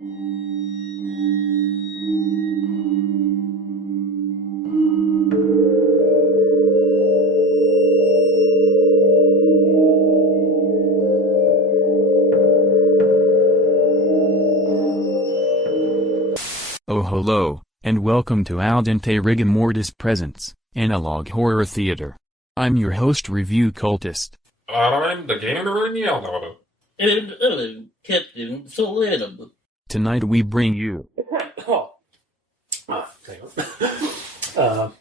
Oh hello, and welcome to Al Dente Rigor Mortis Presents, Analog Horror Theater. I'm your host Review Cultist. I'm the gamer in yellow. And I'm Captain Solanum. Tonight we bring you... The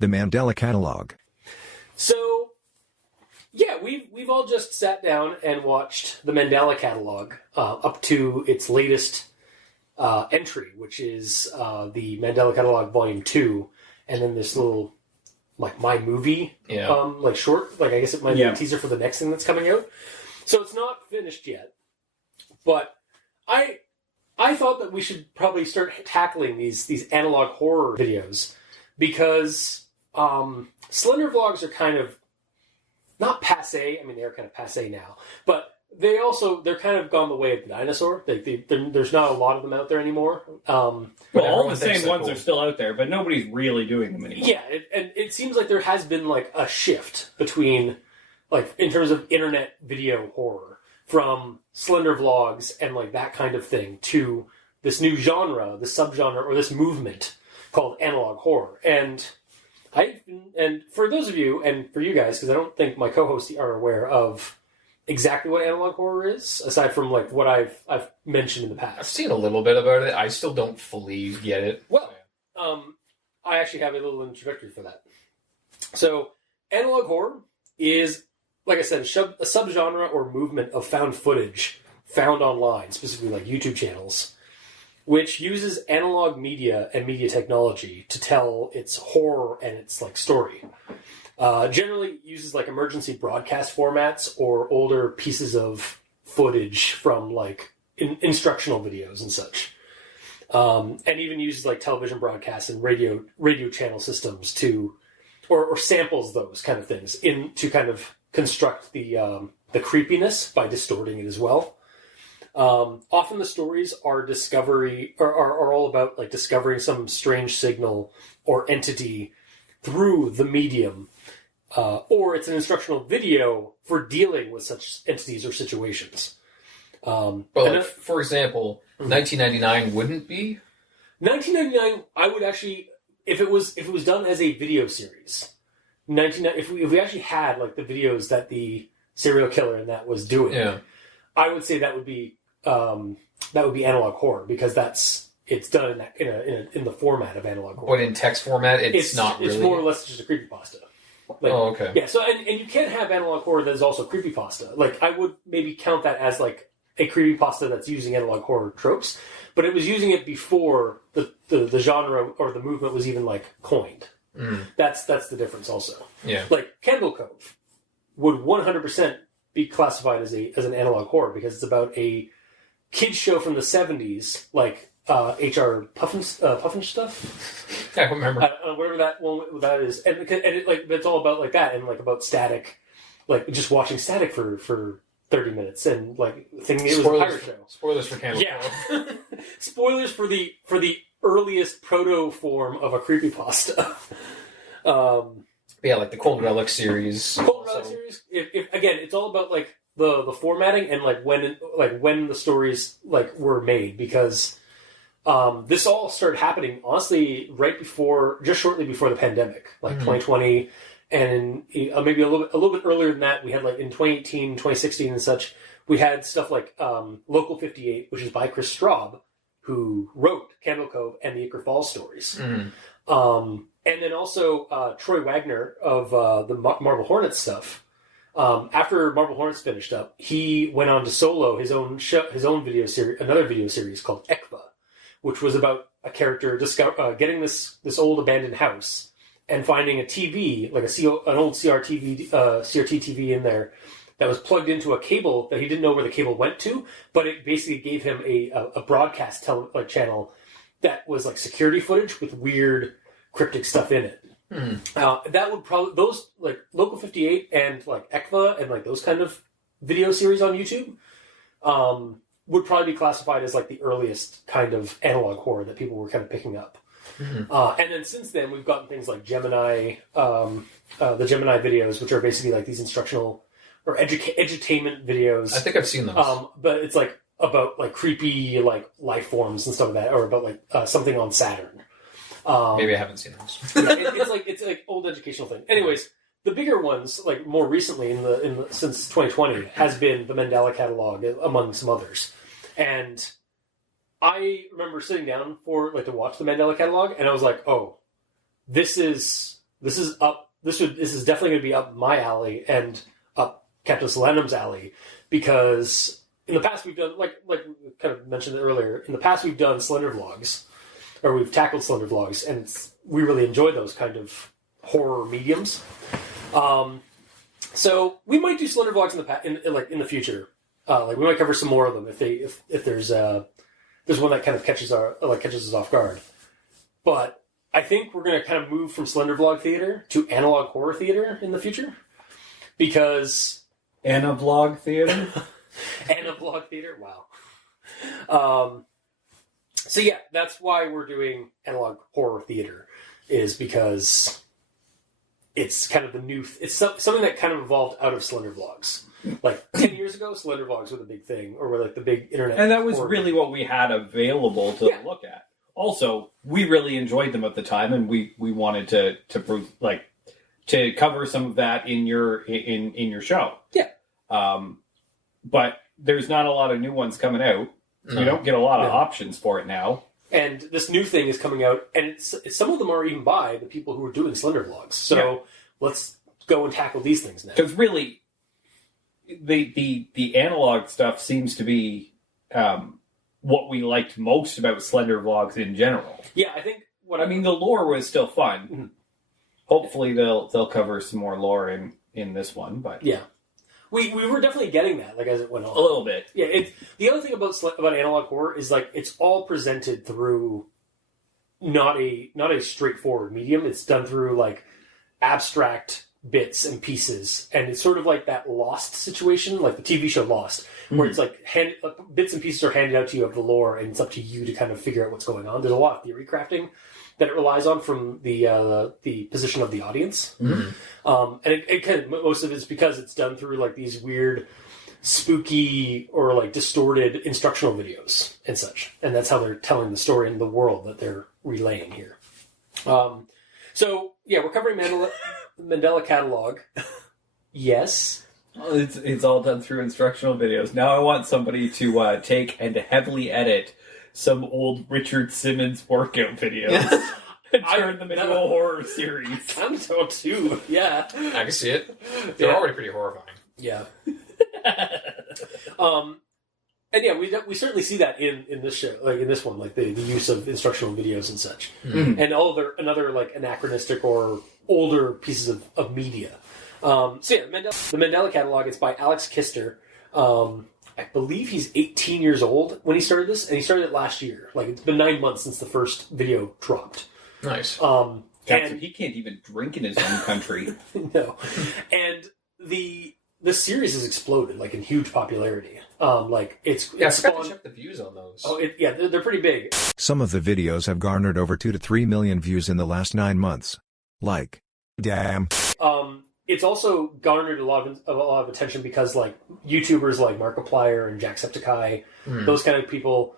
Mandela Catalogue. So, yeah, we've all just sat down and watched the Mandela Catalogue up to its latest entry, which is the Mandela Catalogue Volume 2, and then this little, like, My Movie, short, like, I guess it might be a teaser for the next thing that's coming out. So it's not finished yet, but I thought that we should probably start tackling these analog horror videos, because Slender vlogs are kind of, not passé, I mean, they're kind of passé now, but they're kind of gone the way of the dinosaur. There's not a lot of them out there anymore. Well, all the same ones are still out there, but nobody's really doing them anymore. Yeah, and it seems like there has been, like, a shift between, like, in terms of internet video horror, from Slender vlogs and, like, that kind of thing, to this new genre, this subgenre, or this movement called analog horror. And for those of you, and for you guys, because I don't think my co-hosts are aware of exactly what analog horror is, aside from, like, what I've mentioned in the past. I've seen a little bit about it. I still don't fully get it. Well, I actually have a little introductory for that. So, analog horror is, like I said, a subgenre or movement of found footage found online, specifically like YouTube channels, which uses analog media and media technology to tell its horror and its, like, story. Generally uses, like, emergency broadcast formats or older pieces of footage from, like, instructional videos and such. And even uses, like, television broadcasts and radio channel systems to, or samples those kind of things to kind of construct the creepiness by distorting it as well. Often the stories are all about, like, discovering some strange signal or entity through the medium, or it's an instructional video for dealing with such entities or situations. For example, 1999 wouldn't be? 1999, I would actually, if it was done as a video series, if we actually had, like, the videos that the serial killer in that was doing, I would say that would be analog horror, because it's done in the format of analog horror. But in text format, it's not really. It's more or less just a creepypasta. Like, oh, okay. Yeah, so and you can't have analog horror that is also creepypasta. Like, I would maybe count that as, like, a creepypasta that's using analog horror tropes, but it was using it before the genre or the movement was even, like, coined. Mm. That's the difference also. Yeah. Like, Candle Cove would 100% be classified as an analog horror, because it's about a kids show from the 70s, like H.R. Puffin stuff. I remember. Whatever that is, and it's all about, like, that, and, like, about static, like, just watching static for 30 minutes and, like, thinking it was a pirate show. Spoilers for Candle Cove. Spoilers for the earliest proto form of a creepypasta. Yeah, like the Cold Relic series. Cold Relic series. If again, it's all about, like, the formatting and, like, when the stories, like, were made, because this all started happening, honestly, just shortly before the pandemic, like 2020, and maybe a little bit earlier than that. We had, like, in 2018, 2016 and such, we had stuff like Local 58, which is by Chris Straub, who wrote Candle Cove and the Icar Falls stories. Mm-hmm. And then also Troy Wagner of the Marble Hornets stuff. After Marble Hornets finished up, he went on to solo his own video series, another video series called Ekva, which was about a character getting this old abandoned house and finding a TV, like an old CRT TV in there that was plugged into a cable that he didn't know where the cable went to, but it basically gave him a broadcast channel that was, like, security footage with weird cryptic stuff in it. That would probably, those, like, Local 58 and, like, Ekva and, like, those kind of video series on YouTube, would probably be classified as like the earliest kind of analog horror that people were kind of picking up. Mm-hmm. And then since then, we've gotten things like Gemini, the Gemini videos, which are basically like these instructional or edutainment videos. I think I've seen those. But it's like about like creepy like life forms and stuff like that, or about like something on Saturn. Maybe I haven't seen those. It's like old educational thing. Anyways, the bigger ones, like more recently since 2020, has been the Mandela Catalogue, among some others. And I remember sitting down to watch the Mandela Catalogue, and I was like, oh, this is definitely going to be up my alley and up Captain Solanum's alley, because in the past we've done like we kind of mentioned earlier. In the past we've done Slender vlogs, or we've tackled Slender vlogs, and we really enjoy those kind of horror mediums. So we might do Slender vlogs in the future. Like we might cover some more of them if there's one that kind of catches us off guard. But I think we're going to kind of move from Slender vlog theater to analog horror theater in the future, because Anavlog theater. Anavlog theater. Wow. So yeah, that's why we're doing analog horror theater, is because it's kind of the new. It's something that kind of evolved out of Slender vlogs. Like 10 years ago, Slender vlogs were the big thing, or were like the big internet. And that was really what we had available to look at. Also, we really enjoyed them at the time, and we wanted to cover some of that in your show. Yeah. But there's not a lot of new ones coming out. No. You don't get a lot of options for it now. And this new thing is coming out, and some of them are even by the people who are doing Slender vlogs. So let's go and tackle these things now. Because really, the analog stuff seems to be what we liked most about Slender vlogs in general. Yeah, I think I mean, the lore was still fun. Mm-hmm. Hopefully they'll cover some more lore in this one, but yeah. We were definitely getting that, like, as it went on. A little bit. Yeah, the other thing about analog horror is, like, it's all presented through not a straightforward medium. It's done through, like, abstract bits and pieces. And it's sort of like that Lost situation, like the TV show Lost, where it's like bits and pieces are handed out to you of the lore, and it's up to you to kind of figure out what's going on. There's a lot of theory crafting that it relies on from the position of the audience. Mm-hmm. And it kind of, most of it is because it's done through like these weird, spooky or like distorted instructional videos and such. And that's how they're telling the story in the world that they're relaying here. So yeah, we're covering Mandela Catalogue. Yes. It's all done through instructional videos. Now I want somebody to take and heavily edit some old Richard Simmons workout videos and turn them into a horror series. I'm so too. Yeah. I can see it. They're already pretty horrifying. Yeah. And yeah, we certainly see that in this show, like in this one, like the use of instructional videos and such, and another like anachronistic or older pieces of media. So yeah, the Mandela Catalogue. It's by Alex Kister. I believe he's 18 years old when he started this, and he started it last year. Like, it's been 9 months since the first video dropped. Nice. And he can't even drink in his own country. No. And the series has exploded, like, in huge popularity. It's I forgot to check the views on those. Oh, they're pretty big. Some of the videos have garnered over 2 to 3 million views in the last 9 months. Like, damn. It's also garnered a lot of attention because, like, YouTubers like Markiplier and Jacksepticeye, those kind of people,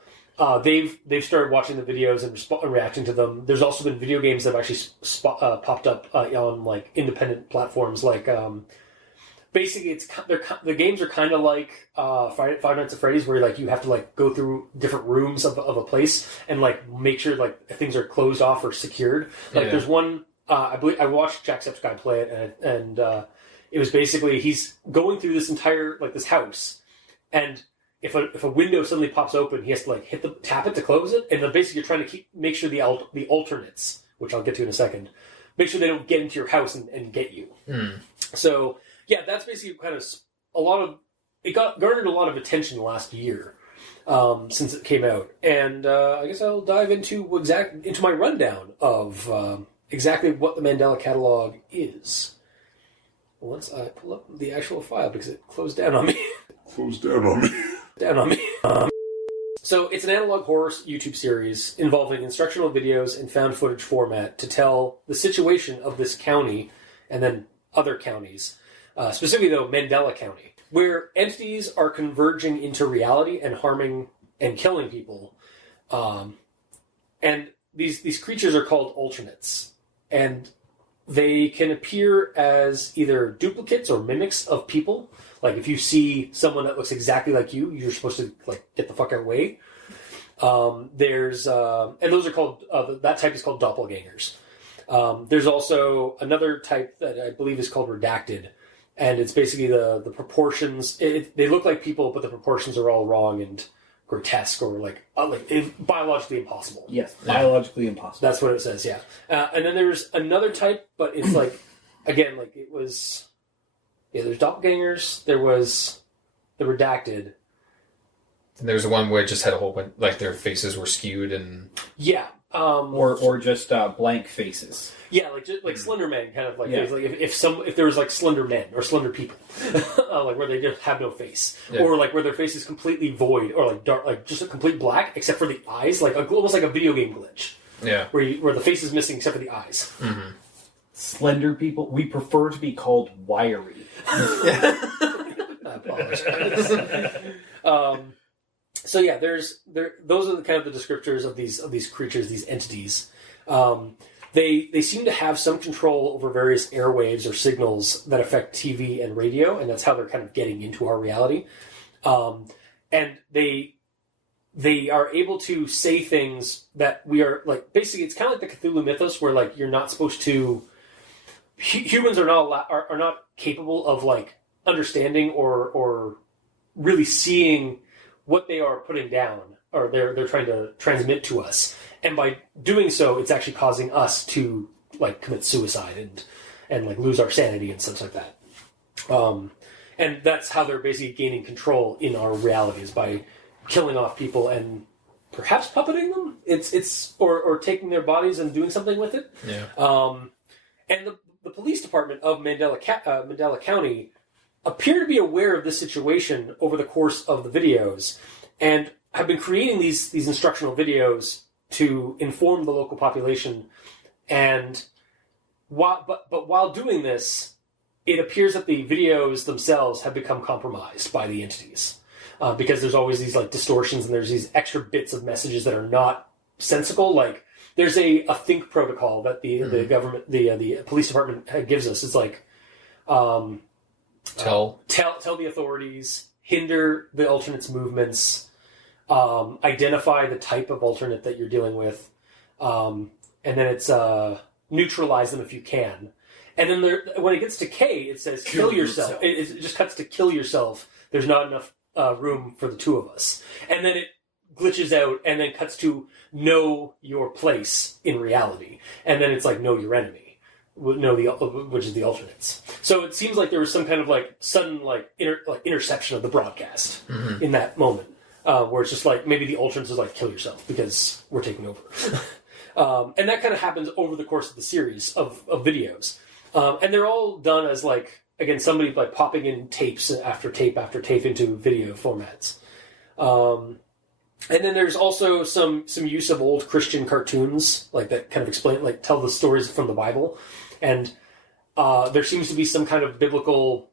they've started watching the videos and reacting to them. There's also been video games that have actually popped up on like independent platforms. Like, basically, the games are kind of like Five Nights at Freddy's, where like you have to like go through different rooms of a place and like make sure like things are closed off or secured. Like, there's one. I believe I watched Jacksepticeye play it, and it was basically he's going through this entire like this house, and if a window suddenly pops open, he has to like tap it to close it, and then basically you're trying to make sure the alternates, which I'll get to in a second, make sure they don't get into your house and get you. So yeah, that's basically kind of garnered a lot of attention last year since it came out, and I guess I'll dive into my rundown of. Exactly what the Mandela Catalogue is. Once I pull up the actual file, because it closed down on me. So it's an analog horror YouTube series involving instructional videos and found footage format to tell the situation of this county and then other counties, specifically though Mandela County, where entities are converging into reality and harming and killing people. And these creatures are called alternates, and they can appear as either duplicates or mimics of people. Like if you see someone that looks exactly like you, you're supposed to like get the fuck out of the way. There's and those are called that type is called doppelgangers. There's also another type that I believe is called redacted, and it's basically the proportions. They look like people, but the proportions are all wrong and grotesque or like biologically impossible. Yes, biologically impossible. That's what it says. Yeah, and then there's another type, but it's like again like it was. Yeah, there's doppelgangers. There was the redacted. And there's one where it just had a whole bunch, like their faces were skewed and Yeah. Or just blank faces. Yeah, like Slender Man kind of like like if there was like Slender Men or Slender People, like where they just have no face, or like where their face is completely void, or like dark, like just a complete black except for the eyes, like almost like a video game glitch. Yeah, where the face is missing except for the eyes. Mm-hmm. Slender people. We prefer to be called wiry. I apologize. So yeah, those are the kind of the descriptors of these creatures, these entities. They seem to have some control over various airwaves or signals that affect TV and radio, and that's how they're kind of getting into our reality. And they are able to say things that we are like. Basically, it's kind of like the Cthulhu mythos, where like you're not supposed to. Humans are not capable of like understanding or really seeing what they are putting down or they're trying to transmit to us, and by doing so, it's actually causing us to like commit suicide and like lose our sanity and stuff like that. And that's how they're basically gaining control in our reality, is by killing off people and perhaps puppeting them. It's or taking their bodies and doing something with it. Yeah. And the police department of Mandela County appear to be aware of this situation over the course of the videos, and have been creating these instructional videos to inform the local population. And while doing this, it appears that the videos themselves have become compromised by the entities, because there's always these like distortions and there's these extra bits of messages that are not sensical. Like there's a think protocol that the government, the police department gives us. It's like tell the authorities, hinder the alternate's movements, identify the type of alternate that you're dealing with, and then it's neutralize them if you can. And then when it gets to K, it says kill yourself. It just cuts to kill yourself. There's not enough room for the two of us. And then it glitches out and then cuts to know your place in reality. And then it's like know your enemy, which is the alternates. So it seems like there was some kind of like sudden like interception of the broadcast in that moment, where it's just like maybe the alternates is like kill yourself because we're taking over. And that kind of happens over the course of the series of videos. And they're all done as like, again, somebody like popping in tapes after tape after tape into video formats. And then there's also some use of old Christian cartoons, like that kind of explain, like tell the stories from the Bible. And there seems to be some kind of biblical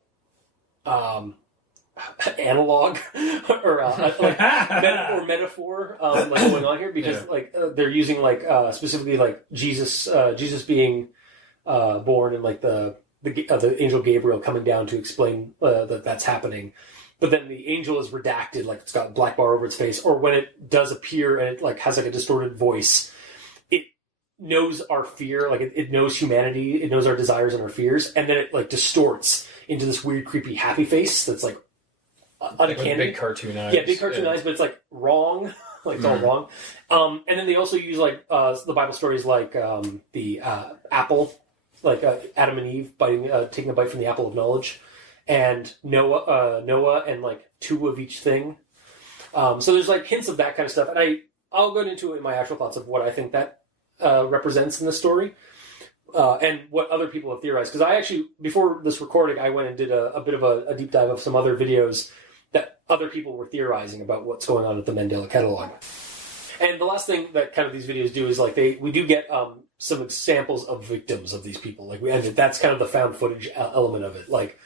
analog or metaphor like going on here, because like they're using like specifically like Jesus being born and like the angel Gabriel coming down to explain that's happening. But then the angel is redacted, like it's got a black bar over its face, or when it does appear and it like has like a distorted voice, it knows our fear, like it knows humanity, it knows our desires and our fears, and then it like distorts into this weird, creepy, happy face that's like uncanny. Like big cartoon eyes. Yeah, big cartoon eyes, but it's like wrong. Like it's all wrong. And then they also use like the Bible stories like the apple, like Adam and Eve taking a bite from the apple of knowledge, and Noah and like two of each thing. So there's like hints of that kind of stuff, and I'll go into it in my actual thoughts of what I think that represents in the story, and what other people have theorized. Because I actually, before this recording, I went and did a bit of a deep dive of some other videos that other people were theorizing about what's going on with the Mandela Catalogue. And the last thing that kind of these videos do is like we do get some examples of victims of these people. Like that's kind of the found footage element of it. Like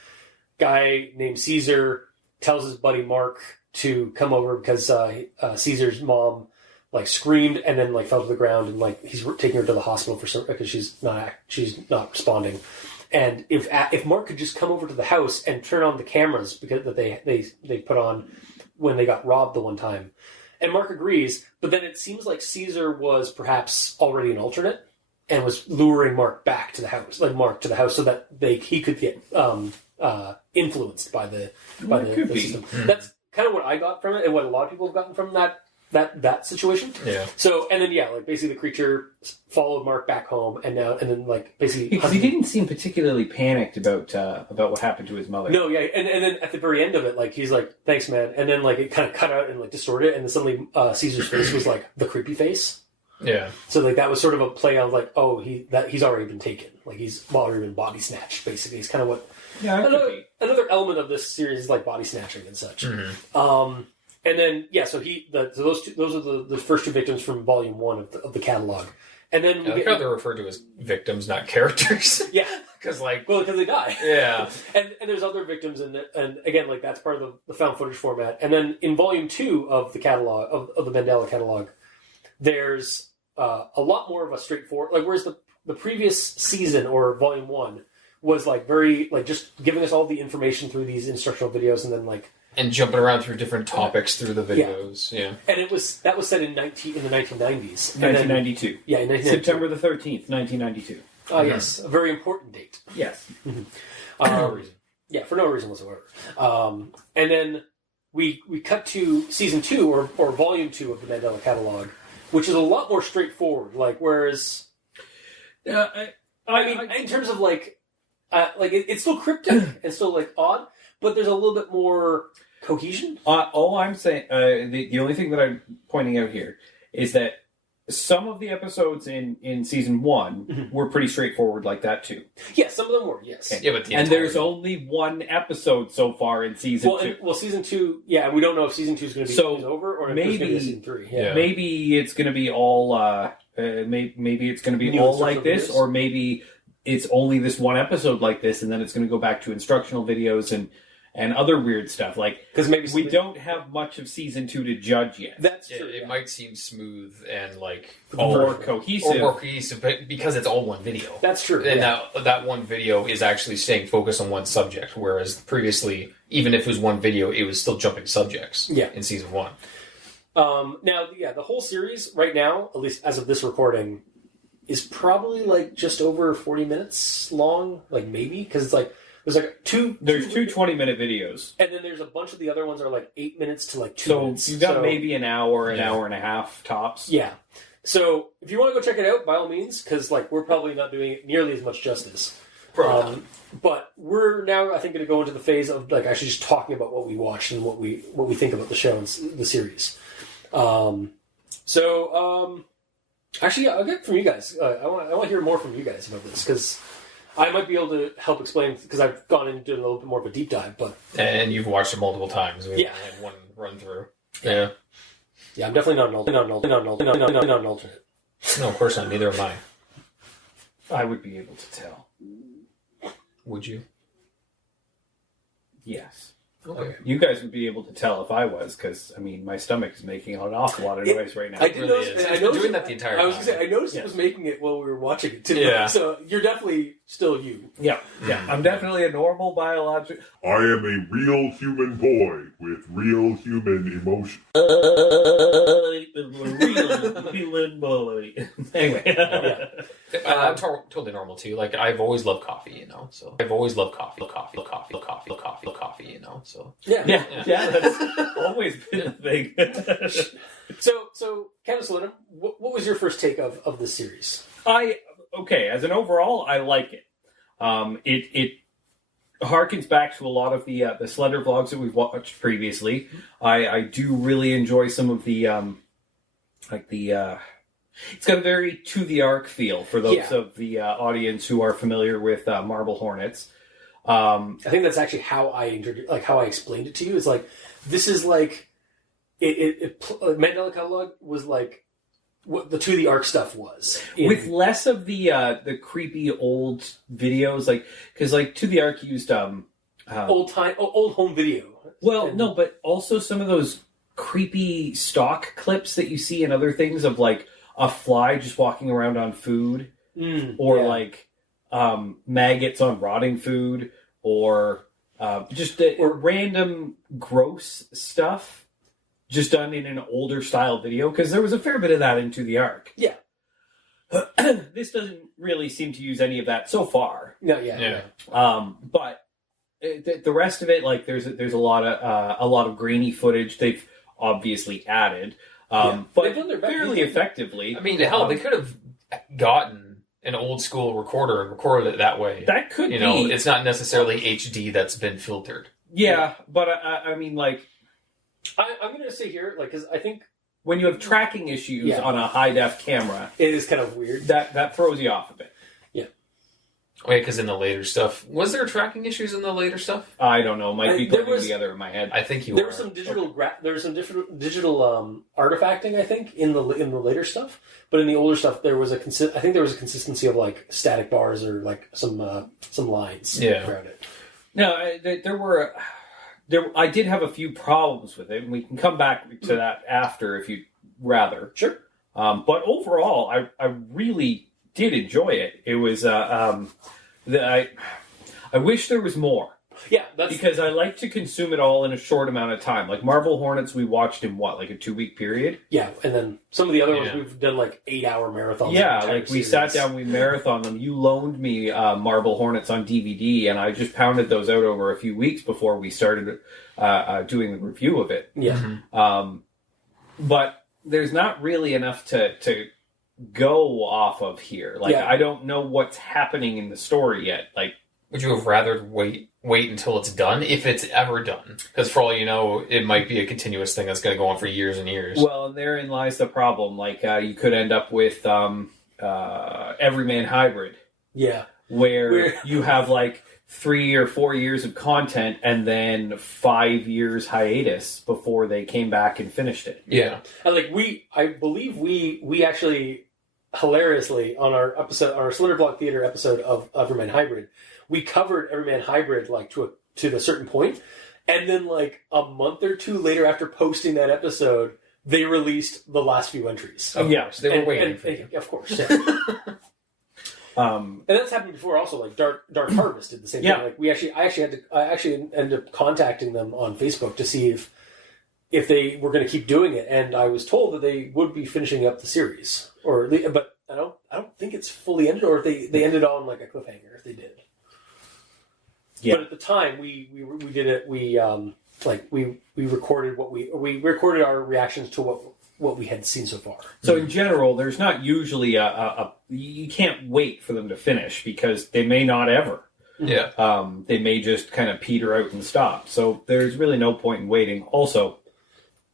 guy named Caesar tells his buddy Mark to come over because Caesar's mom like screamed and then like fell to the ground, and like he's taking her to the hospital because she's not responding. And if Mark could just come over to the house and turn on the cameras because that they put on when they got robbed the one time, and Mark agrees, but then it seems like Caesar was perhaps already an alternate and was luring Mark back to the house, so that he could get influenced by the system. That's kind of what I got from it, and what a lot of people have gotten from that situation. Yeah. So, and then like basically the creature followed Mark back home, and then like basically because he didn't seem particularly panicked about what happened to his mother. No, yeah, and then at the very end of it, like he's like, "Thanks, man," and then like it kind of cut out and like distorted, and then suddenly Caesar's face was like the creepy face. Yeah. So like that was sort of a play on like, oh, he's already been taken, like he's already been body snatched. Basically, it's kind of what another element of this series is like body snatching and such. Mm-hmm. And then so those are the first two victims from Volume 1 of the catalog, and then I like how they're referred to as victims, not characters. Yeah, because because they die. Yeah, and there's other victims in it, and again like that's part of the found footage format. And then in Volume 2 of the catalog of the Mandela Catalogue, there's a lot more of a straightforward, like whereas the previous season or Volume 1 was like very like just giving us all the information through these instructional videos, and then like. And jumping around through different topics through the videos, yeah. And that was set in the 1990s. 1992. Yeah, in 1992. September the 13th, 1992. Oh, yes. A very important date. Yes. For no reason. Yeah, for no reason whatsoever. And then we cut to Season 2, or Volume 2 of the Mandela Catalogue, which is a lot more straightforward. Like, whereas... I mean, in terms of, it's still cryptic and still, odd, but there's a little bit more... cohesion? All I'm saying, the only thing that I'm pointing out here is that some of the episodes in Season 1 were pretty straightforward like that too. Yeah, some of them were, yes. Okay. Yeah, but there's only one episode so far in Season 2. Season 2, and we don't know if Season 2 is going to be over or if it's going to be Season 3. Yeah. Maybe it's going to be all, maybe it's going to be all like this, or maybe it's only this one episode like this, and then it's going to go back to instructional videos and other weird stuff, because maybe we don't have much of Season 2 to judge yet. That's true. It might seem smooth and more cohesive, but because it's all one video. That's true. And that one video is actually staying focused on one subject, whereas previously, even if it was one video, it was still jumping subjects. Yeah. In Season 1. Now, the whole series right now, at least as of this recording, is probably just over 40 minutes long, maybe, because it's there's two 20-minute videos. And then there's a bunch of the other ones are 8 minutes to 2 minutes. So you've got maybe an hour and a half tops. Yeah. So if you want to go check it out, by all means, because we're probably not doing it nearly as much justice. But we're now, I think, going to go into the phase of actually just talking about what we watched and what we think about the show and the series. Actually, I'll get from you guys. I want to hear more from you guys about this because I might be able to help explain because I've gone into a little bit more of a deep dive. And you've watched it multiple times. We had one run through. Yeah. Yeah, I'm definitely not an alternate. No, of course not. Neither am I. I would be able to tell. Would you? Yes. Okay. You guys would be able to tell if I was, because my stomach is making an awful lot of noise right now. I did notice. I noticed doing that the entire time. I was going to say, I noticed it was making it while we were watching it too. Yeah. So you're definitely still you. Yeah. I'm definitely a normal biological. I am a real human boy with real human emotion. Real human boy. Anyway. I'm totally normal too. I've always loved coffee, So I've always loved coffee, So Yeah, that's always been a thing. So Candace Linham, what was your first take of this series? As an overall, I like it. It harkens back to a lot of the Slender vlogs that we've watched previously. I do really enjoy some of the it's got a very to the arc feel for those of the audience who are familiar with Marble Hornets. I think that's actually how how I explained it to you. Is like this is like Mandela Catalogue was like what the To the Arc stuff was, with less of the creepy old videos, like because like To the Arc used old home video. Well, no, but also some of those creepy stock clips that you see in other things of like a fly just walking around on food, or like maggots on rotting food, or or random gross stuff just done in an older style video, because there was a fair bit of that into the Arc. Yeah. This doesn't really seem to use any of that so far. No, yeah. But the rest of it, like there's a lot of grainy footage they've obviously added, but They've done their best. fairly effectively. I mean, hell, they could have gotten an old school recorder and recorded it that way. That could You be. know, it's not necessarily HD that's been filtered. Yeah, but I mean, like, I'm going to say here, like, because I think when you have tracking issues on a high def camera, it is kind of weird. that throws you off a bit. Wait, because in the later stuff, was there tracking issues in the later stuff? I don't know. Might be There putting was- together in my head. I think you There were. was some digital digital artifacting, I think, in the later stuff, but in the older stuff there was a consistency of like static bars or like some lines around it. No, I did have a few problems with it, and we can come back to that after if you'd rather. Sure. But overall, I really did enjoy it. It was I wish there was more. Yeah, that's Because I like to consume it all in a short amount of time. Like Marvel Hornets, we watched in like a 2-week period? yeah, and then some of the other ones we've done like 8-hour marathons. Yeah, of the entire like we series. sat down, we marathoned them. You loaned me Marvel Hornets on DVD, and I just pounded those out over a few weeks before we started doing the review of it. Yeah, But there's not really enough to go off of here. Like I don't know what's happening in the story yet. Like, Would you have rather wait until it's done, if it's ever done? Because for all you know, it might be a continuous thing that's going to go on for years and years. well, and therein lies the problem. Like, you could end up with Everyman Hybrid, yeah, where you have like 3 or 4 years of content and then 5 years hiatus before they came back and finished it. Yeah. and like I believe we actually hilariously on our Slenderblock Theater episode of Everyman Hybrid, we covered Everyman Hybrid like to a certain point, and then like a month or two later after posting that episode, they released the last few entries. Of course. They were waiting and, for you. of course. Yeah. And that's happened before. Also, like Dark Harvest did the same thing. Like I actually ended up contacting them on Facebook to see if they were going to keep doing it, and I was told that they would be finishing up the series, but I don't think it's fully ended, or if they ended on like a cliffhanger if they did. Yeah. But at the time we did it. We recorded we recorded our reactions to what we had seen so far. So in general, there's not usually you can't wait for them to finish because they may not ever. Yeah. They may just kind of peter out and stop. So there's really no point in waiting. Also,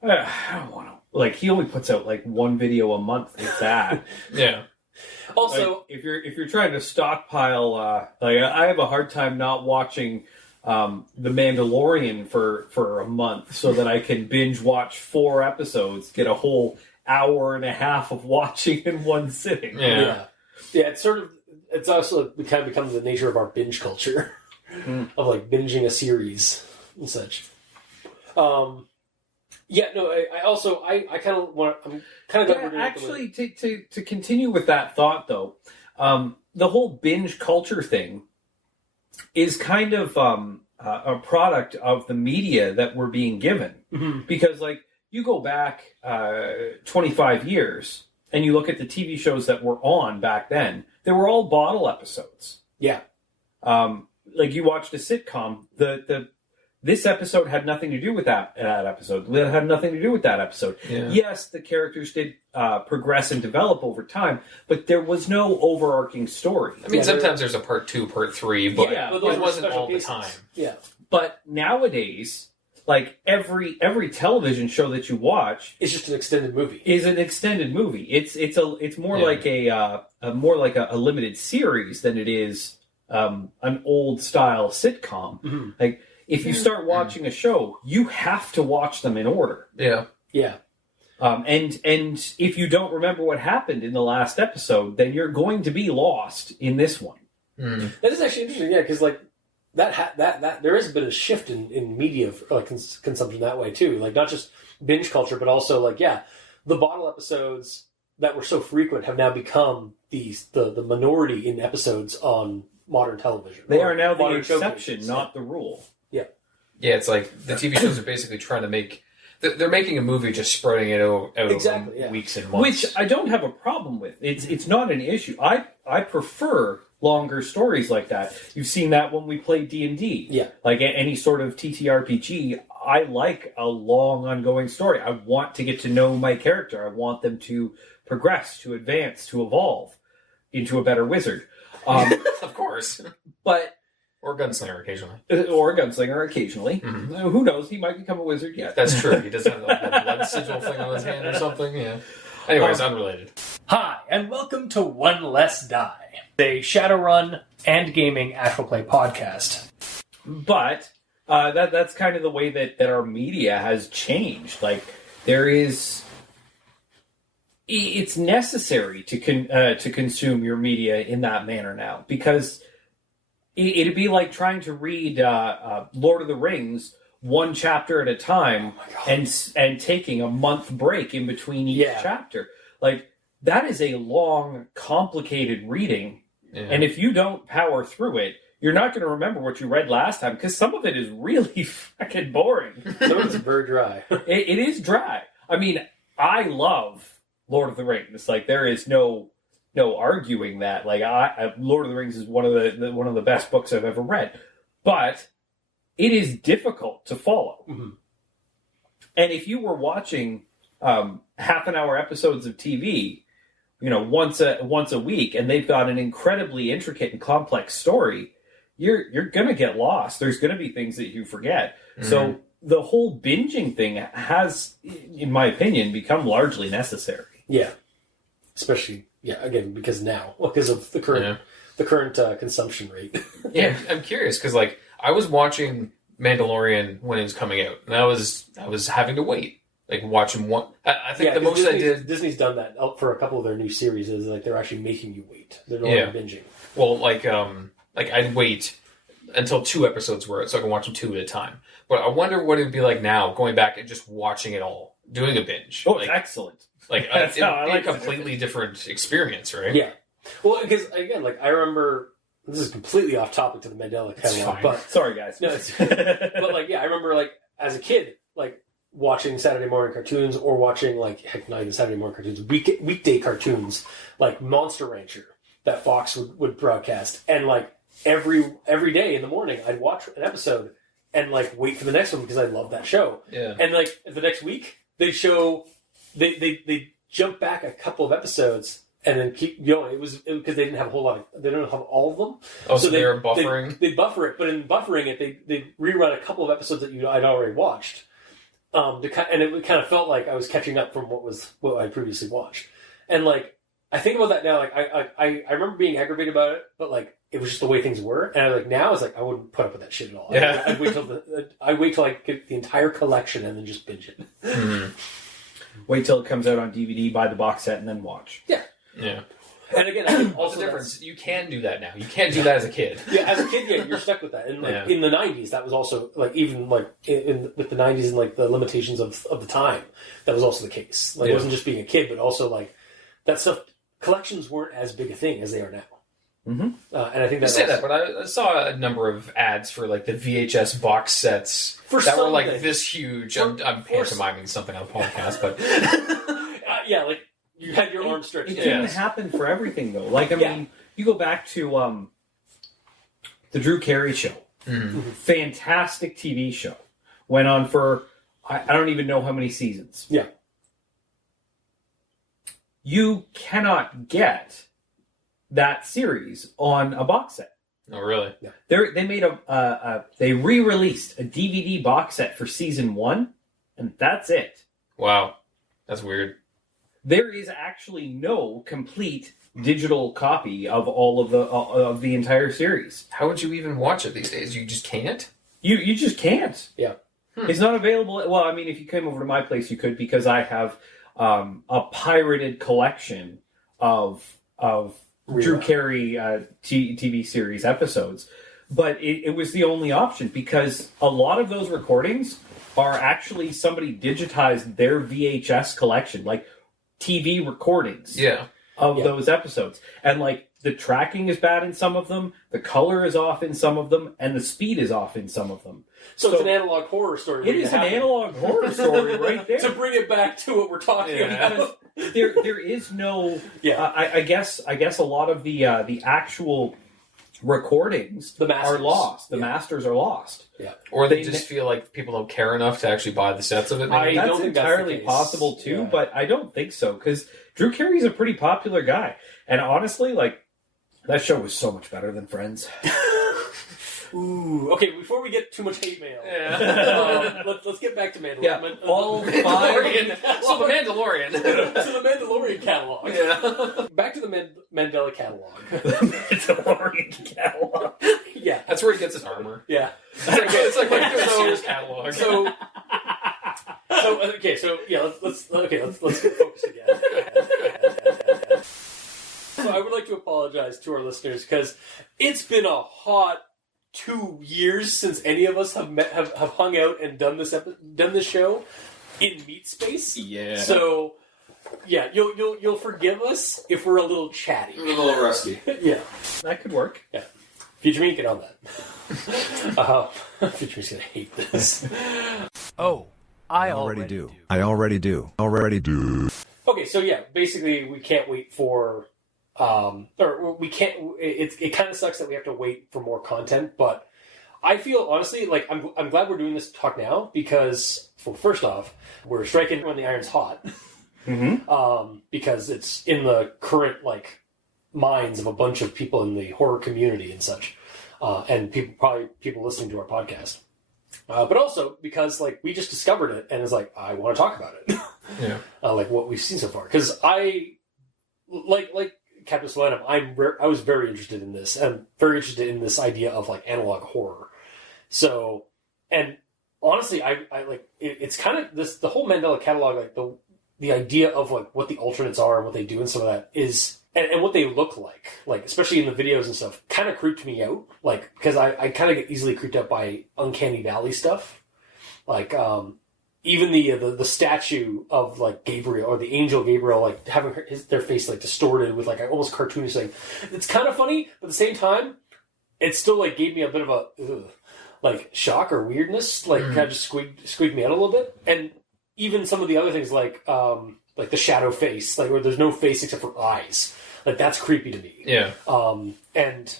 I don't want to. Like, he only puts out like one video a month. It's that. Yeah. Also, like, if you're trying to stockpile, like I have a hard time not watching The Mandalorian for a month so that I can binge watch 4 episodes, get a whole hour and a half of watching in one sitting. Yeah. It's also kind of become the nature of our binge culture of like binging a series and such. I kind of want. I'm kind of Actually, to continue with that thought, though, the whole binge culture thing is kind of a product of the media that we're being given. Mm-hmm. Because, like, you go back 25 years and you look at the TV shows that were on back then, they were all bottle episodes. Yeah. Like, you watched a sitcom, this episode had nothing to do with that episode. It had nothing to do with that episode. Yeah. Yes, the characters did progress and develop over time, but there was no overarching story. I mean, sometimes there's a part 2, part 3, but Yeah, it those were wasn't special all the cases. time. Yeah. But nowadays, like every television show that you watch It's just an extended movie. is an extended movie. It's more like a limited series than it is an old style sitcom. Mm-hmm. Like, if you start watching a show, you have to watch them in order. Yeah. Yeah. And if you don't remember what happened in the last episode, then you're going to be lost in this one. Mm. That is actually interesting, yeah, because like that there is a bit of shift in media consumption that way too. Like not just binge culture, but also like the bottle episodes that were so frequent have now become the minority in episodes on modern television. They are now the modern exception, showcases. not the rule. Yeah, it's like the TV shows are basically trying to make... They're making a movie, just spreading it out Exactly, over yeah. weeks and months. Which I don't have a problem with. It's not an issue. I prefer longer stories like that. You've seen that when we play D&D. Yeah. Like any sort of TTRPG, I like a long ongoing story. I want to get to know my character. I want them to progress, to advance, to evolve into a better wizard. Of course. But... Or gunslinger occasionally. Or a gunslinger occasionally. Mm-hmm. Who knows? He might become a wizard yet. That's true. He does have like a blood sigil thing on his hand or something. Yeah. Anyways, unrelated. Hi, and welcome to One Less Die, a Shadowrun and gaming actual play podcast. But that's kind of the way that our media has changed. Like, there is... It's necessary to consume your media in that manner now, because it'd be like trying to read Lord of the Rings one chapter at a time and taking a month break in between each chapter. Like, that is a long, complicated reading, and if you don't power through it, you're not going to remember what you read last time, because some of it is really fucking boring. Some of it's very dry. It is dry. I mean, I love Lord of the Rings. Like, there is no arguing that. Like, Lord of the Rings is one of the best books I've ever read, but it is difficult to follow. Mm-hmm. And if you were watching half an hour episodes of TV, once a week, and they've got an incredibly intricate and complex story, you're gonna get lost. There's gonna be things that you forget. Mm-hmm. So the whole binging thing has, in my opinion, become largely necessary. Yeah, especially again because of the current consumption rate. Yeah, I'm curious because like I was watching Mandalorian when it was coming out, and I was having to wait, like watching one. I think the most I did. Disney's done that for a couple of their new series. Is like they're actually making you wait. They're no longer binging. Well, like I'd wait until 2 episodes were out, so I can watch them 2 at a time. But I wonder what it would be like now, going back and just watching it all, doing a binge. Oh, it's excellent. Like That's it how I would be like a it. completely different experience, right? Yeah. Well, because again, like I remember, this is completely off topic to the Mandela Catalogue, but Sorry, guys. no, but like I remember like as a kid, like watching Saturday morning cartoons or watching like not even Saturday morning cartoons, weekday cartoons like Monster Rancher that Fox would broadcast, and like every day in the morning I'd watch an episode and like wait for the next one because I love that show. Yeah. And like the next week they jump back a couple of episodes and then keep going. It was because they didn't have they don't have all of them. Oh, so they were buffering. They buffer it, but in buffering it, they rerun a couple of episodes that I'd already watched. And it kind of felt like I was catching up from what I previously watched. And like I think about that now, like I remember being aggravated about it, but like it was just the way things were. And I like now it's like I wouldn't put up with that shit at all. Yeah. I'd wait till I get the entire collection and then just binge it. Mm-hmm. Wait till it comes out on DVD, buy the box set, and then watch. Yeah. Yeah. And again, I think What's also the difference? You can do that now. You can't do that as a kid. Yeah, as a kid, you're stuck with that. And like in the '90s, that was also like even like with the '90s and like the limitations of the time, that was also the case. Like it wasn't just being a kid, but also like that stuff. Collections weren't as big a thing as they are now. Mm-hmm. And I think that's I say that, but I saw a number of ads for like the VHS box sets that were like this huge. I'm pantomiming something on a podcast, but yeah, like you had your arm stretched. It didn't happen for everything though. Like I mean, you go back to the Drew Carey Show, fantastic TV show, went on for I don't even know how many seasons. Yeah, you cannot get that series on a box set. Oh, really? Yeah. They made they re-released a DVD box set for season 1, and that's it. Wow, that's weird. there is actually no complete digital copy of all of the entire series. How would you even watch it these days? You just can't? You just can't. Yeah. It's not available. Well, I mean, if you came over to my place, you could, because I have a pirated collection of Drew Carey TV series episodes. But it was the only option, because a lot of those recordings are actually somebody digitized their VHS collection, like TV recordings of those episodes. And like the tracking is bad in some of them, the color is off in some of them, and the speed is off in some of them. So it's an analog horror story. It is an analog horror story right there. To bring it back to what we're talking about. There is no... Yeah. I guess a lot of the actual recordings are lost. The masters are lost. Yeah. Or they just feel like people don't care enough to actually buy the sets of it. Maybe. That's entirely possible too, but I don't think so, because Drew Carey's a pretty popular guy. And honestly, like, that show was so much better than Friends. Ooh, okay, before we get too much hate mail, let's get back to Mandalorian. Yeah, all five. So the Mandalorian. So the Mandalorian catalog. Yeah. Back to the Mandela Catalog. Mandalorian catalog. Yeah. That's where he gets his armor. Yeah. It's like the Sears catalog. So let's get focused again. So I would like to apologize to our listeners, because it's been a hot 2 years since any of us have hung out and done this show in meat space. Yeah. So yeah, you'll forgive us if we're a little chatty. A little rusty. Yeah. That could work. Yeah. Future me, get on that. Future me's gonna hate this. Oh, I already do. I already do. Already do. Okay, so yeah, basically we can't wait for or we can't. It kind of sucks that we have to wait for more content, but I feel honestly like I'm glad we're doing this talk now, because, well, first off, we're striking when the iron's hot, because it's in the current like minds of a bunch of people in the horror community and such, and people listening to our podcast, but also because like we just discovered it and it's like I want to talk about it, like what we've seen so far, because I like Captain Solanum, I was very interested in this, and very interested in this idea of like analog horror. So, and honestly, I like it's kind of this, the whole Mandela Catalog, like the idea of like what the alternates are and what they do and some of that is, and what they look like especially in the videos and stuff, kind of creeped me out, like, because I kind of get easily creeped out by Uncanny Valley stuff, like even the statue of like Gabriel, or the angel Gabriel, like having their face like distorted with like an almost cartoonish thing. It's kind of funny, but at the same time, it still like gave me a bit of a like shock or weirdness, like kind of just squeaked me out a little bit. And even some of the other things like the shadow face, like where there's no face except for eyes, like that's creepy to me. Yeah. And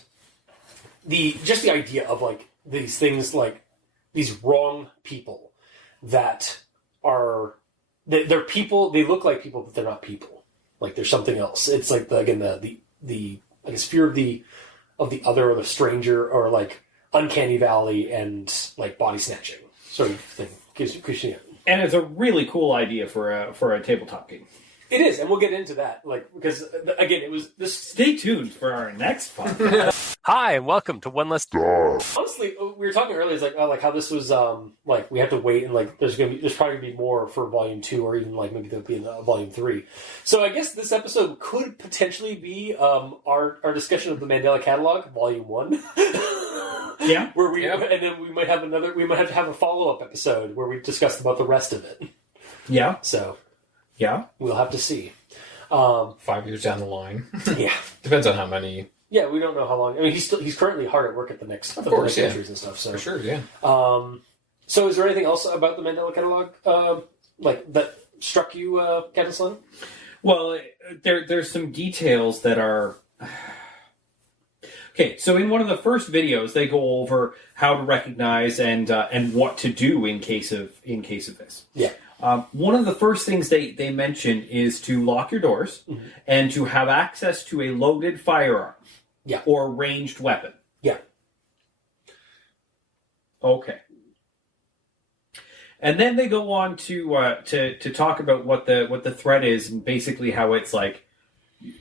the idea of like these things, like these wrong people that are they're people, they look like people, but they're not people. Like there's something else. It's like the I guess fear of the other, or the stranger, or like Uncanny Valley and like body snatching sort of thing. And it's a really cool idea for a tabletop game. It is, and we'll get into that. Like, because again, it was this. Stay tuned for our next podcast. Hi, and welcome to One Less. Honestly, we were talking earlier. It's like how this was like we have to wait, and like there's probably gonna be more for Volume 2, or even like maybe there'll be a Volume 3. So I guess this episode could potentially be our discussion of the Mandela Catalog Volume 1. Yeah, where we and then we might have to have a follow-up episode where we discuss about the rest of it. Yeah. So yeah, we'll have to see. 5 years down the line. Yeah. Depends on how many. Yeah, we don't know how long. I mean, he's currently hard at work at the next entries and stuff. So for sure, yeah. So is there anything else about the Mandela Catalog like that struck you, Captain Slim? Well, there's some details that are. Okay, so in one of the first videos, they go over how to recognize and what to do in case of this. Yeah. One of the first things they mention is to lock your doors and to have access to a loaded firearm. Yeah. Or ranged weapon. Yeah. Okay. And then they go on to talk about what the threat is and basically how it's like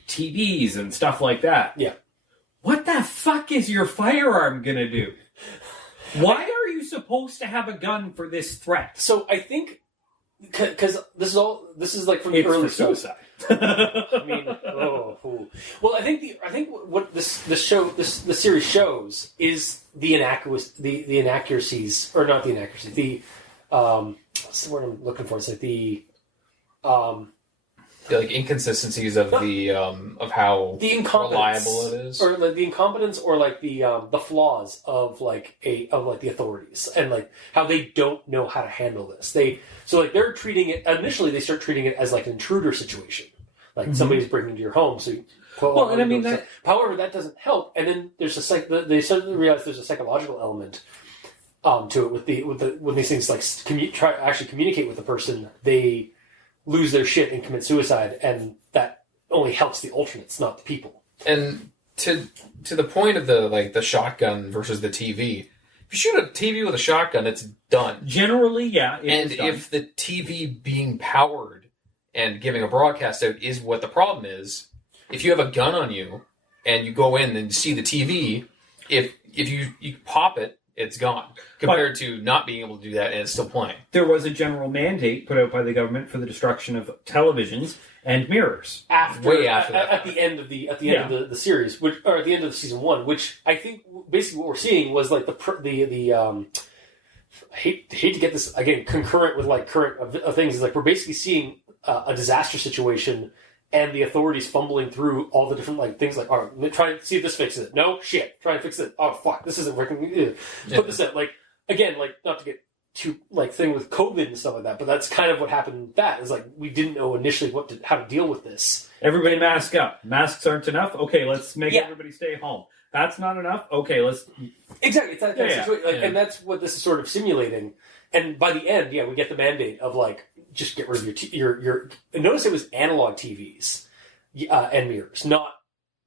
TVs and stuff like that. Yeah. What the fuck is your firearm gonna do? Why are you supposed to have a gun for this threat? So I think because this is like from the early suicide. I mean, well, I think what this series shows is the inaccuracies, or not the inaccuracies. What's the word I'm looking for? It's like the like inconsistencies of of how the incompetence, reliable it is, or like the incompetence, or like the flaws of the authorities, and like how they don't know how to handle this. They're treating it initially. They start treating it as like an intruder situation, like somebody's breaking into your home. So, however, that doesn't help. And then there's they suddenly realize there's a psychological element to it when these things like actually communicate with the person, they lose their shit and commit suicide, and that only helps the alternates, not the people. And to the point of the shotgun versus the TV, if you shoot a TV with a shotgun, it's done. Generally, yeah. And if the TV being powered and giving a broadcast out is what the problem is, if you have a gun on you and you go in and see the TV, if you pop it, it's gone. Compared to not being able to do that and it's still playing. There was a general mandate put out by the government for the destruction of televisions and mirrors. Way after that. At the end of the series, or at the end of season 1, which I think basically what we're seeing was like I hate to get this again concurrent with like current things, is like we're basically seeing a disaster situation. And the authorities fumbling through all the different like things, like, all right, try and see if this fixes it. No, shit. Try and fix it. Oh, fuck, this isn't working. Put this in. Like, again, like, not to get too, like, thing with COVID and stuff like that, but that's kind of what happened with that, is like, we didn't know initially how to deal with this. Everybody mask up. Masks aren't enough? Okay, let's make everybody stay home. That's not enough? Okay, let's... Exactly. It's that kind of situation. Like, and that's what this is sort of simulating. And by the end, we get the mandate of, like, just get rid of your notice it was analog TVs and mirrors, not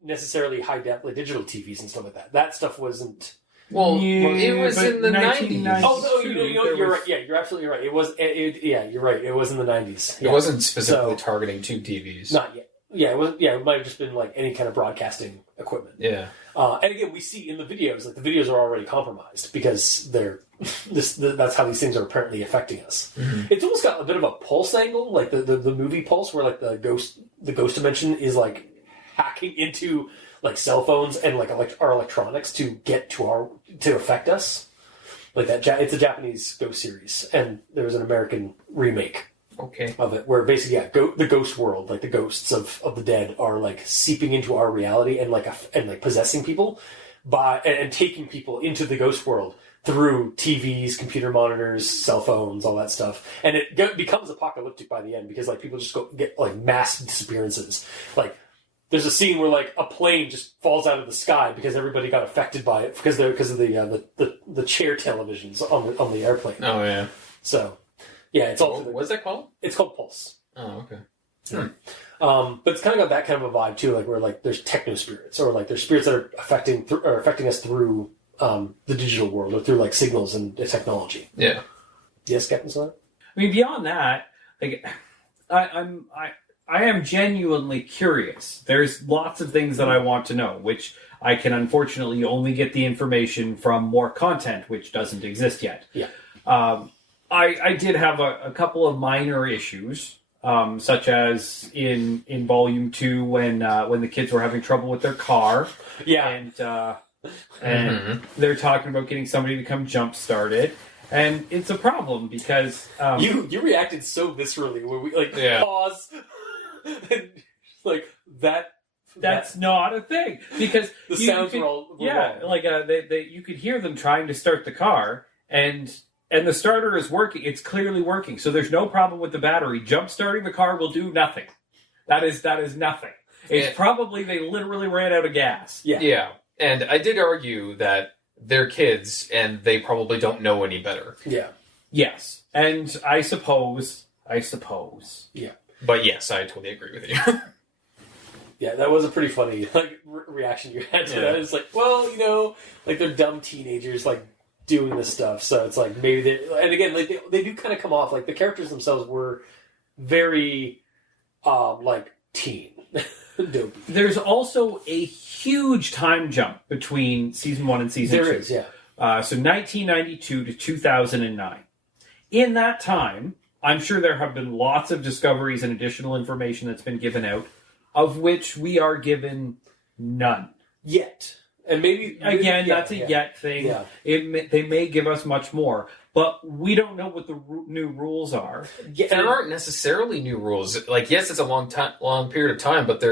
necessarily high-def, like, digital TVs and stuff like that. That stuff wasn't... Well, it was in the 90s. Oh, you're right. Yeah, you're absolutely right. It was... you're right. It was in the 90s. It wasn't specifically targeting tube TVs. Not yet. Yeah, it wasn't. Yeah, it might have just been, like, any kind of broadcasting equipment. Yeah. And again, we see in the videos, like, the videos are already compromised because they're... that's how these things are apparently affecting us. Mm-hmm. It's almost got a bit of a Pulse angle, like the movie Pulse, where like the ghost dimension is like hacking into like cell phones and like our electronics to get to affect us. Like that, it's a Japanese ghost series, and there was an American remake of it where basically the ghost world, like the ghosts of the dead, are like seeping into our reality and like possessing people and taking people into the ghost world through TVs, computer monitors, cell phones, all that stuff. And it becomes apocalyptic by the end because like people just get like mass disappearances. Like there's a scene where like a plane just falls out of the sky because everybody got affected by it because of the chair televisions on the airplane. Oh yeah. So yeah, it's all. What's that called? It's called Pulse. Oh okay. Yeah. But it's kind of got that kind of a vibe too, like where like there's techno spirits or like there's spirits that are affecting us through the digital world or through like signals and technology. Yeah. Yes, Captain Sawyer? I mean, beyond that, like I am genuinely curious. There's lots of things that I want to know, which I can unfortunately only get the information from more content, which doesn't exist yet. Yeah. I did have a couple of minor issues, such as in Volume 2 when the kids were having trouble with their car. Yeah. And they're talking about getting somebody to come jumpstart it, and it's a problem because you reacted so viscerally when we like pause, and like that. That's not a thing because the sounds were all wrong. Like you could hear them trying to start the car, and the starter is working. It's clearly working, so there's no problem with the battery. Jump starting the car will do nothing. That is nothing. It's probably they literally ran out of gas. Yeah. And I did argue that they're kids and they probably don't know any better. Yeah. Yes. And I suppose. Yeah. But yes, I totally agree with you. Yeah, that was a pretty funny like reaction you had to that. It's like, well, like they're dumb teenagers like doing this stuff. So it's like maybe and again, like they do kind of come off like the characters themselves were very like teen. Dopey. There's also a huge time jump between season 1 and season 2. There is, yeah. So 1992 to 2009. In that time, I'm sure there have been lots of discoveries and additional information that's been given out, of which we are given none. Yet. And maybe again, that's a yet thing. Yeah. They may give us much more, but we don't know what the new rules are. Yeah, there aren't necessarily new rules. Like, yes, it's a long period of time, but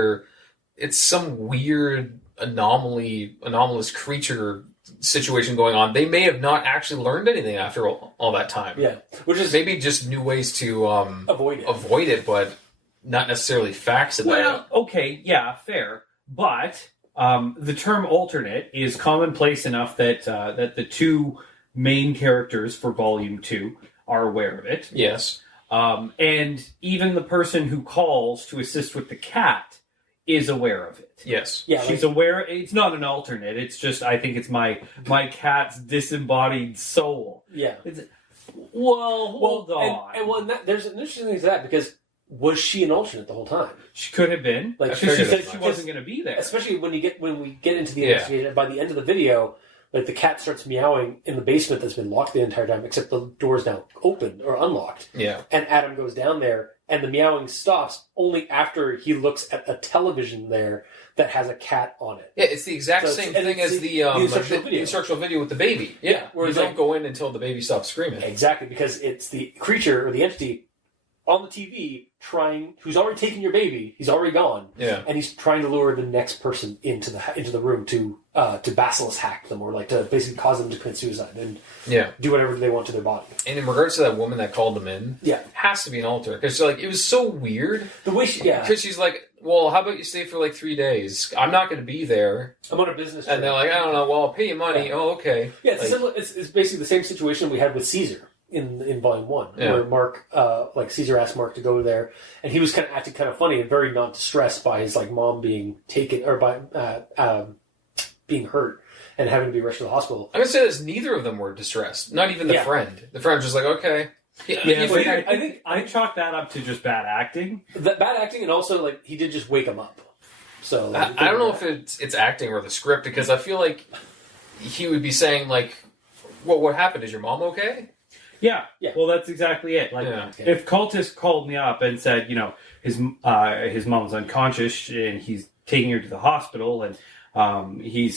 it's some weird anomalous creature situation going on. They may have not actually learned anything after all that time. Yeah, which is maybe just new ways to avoid it, but not necessarily facts about it. Well, okay, yeah, fair, but. The term alternate is commonplace enough that that the two main characters for Volume 2 are aware of it. Yes. And even the person who calls to assist with the cat is aware of it. Yes. Yeah, she's aware. It's not an alternate. It's just, I think it's my cat's disembodied soul. Yeah. Well, hold on. And there's an interesting thing to that because was she an alternate the whole time? She could have been. Like she said she wasn't going to be there. Especially when we get into the investigation. By the end of the video, like the cat starts meowing in the basement that's been locked the entire time, except the door's now open or unlocked. Yeah. And Adam goes down there, and the meowing stops only after he looks at a television there that has a cat on it. Yeah, it's the exact same thing as the instructional video with the baby. Yeah, where you don't go in until the baby stops screaming. Exactly, because it's the creature or the entity on the TV who's already taken your baby. He's already gone. Yeah, and he's trying to lure the next person into the room to basilisk hack them, or like to basically cause them to commit suicide and do whatever they want to their body. And in regards to that woman that called them in, has to be an alternate because like it was so weird the way because she's like, well, how about you stay for like 3 days? I'm not going to be there. I'm on a business trip. And they're like, I don't know. Well, I'll pay you money. Yeah. Oh, okay. Yeah, it's basically the same situation we had with Caesar. In Volume 1, where Mark, Caesar asked Mark to go there, and he was kind of acting kind of funny and very not distressed by his mom being taken or by being hurt and having to be rushed to the hospital. I'm gonna say this: neither of them were distressed. Not even the friend. The friend was just like, okay. I think I chalk that up to just bad acting. Bad acting, and also he did just wake him up. So I don't know if it's acting or the script because I feel like he would be saying well, what happened? Is your mom okay? Yeah. Well, that's exactly it. If Cultist called me up and said, his mom's unconscious and he's taking her to the hospital and he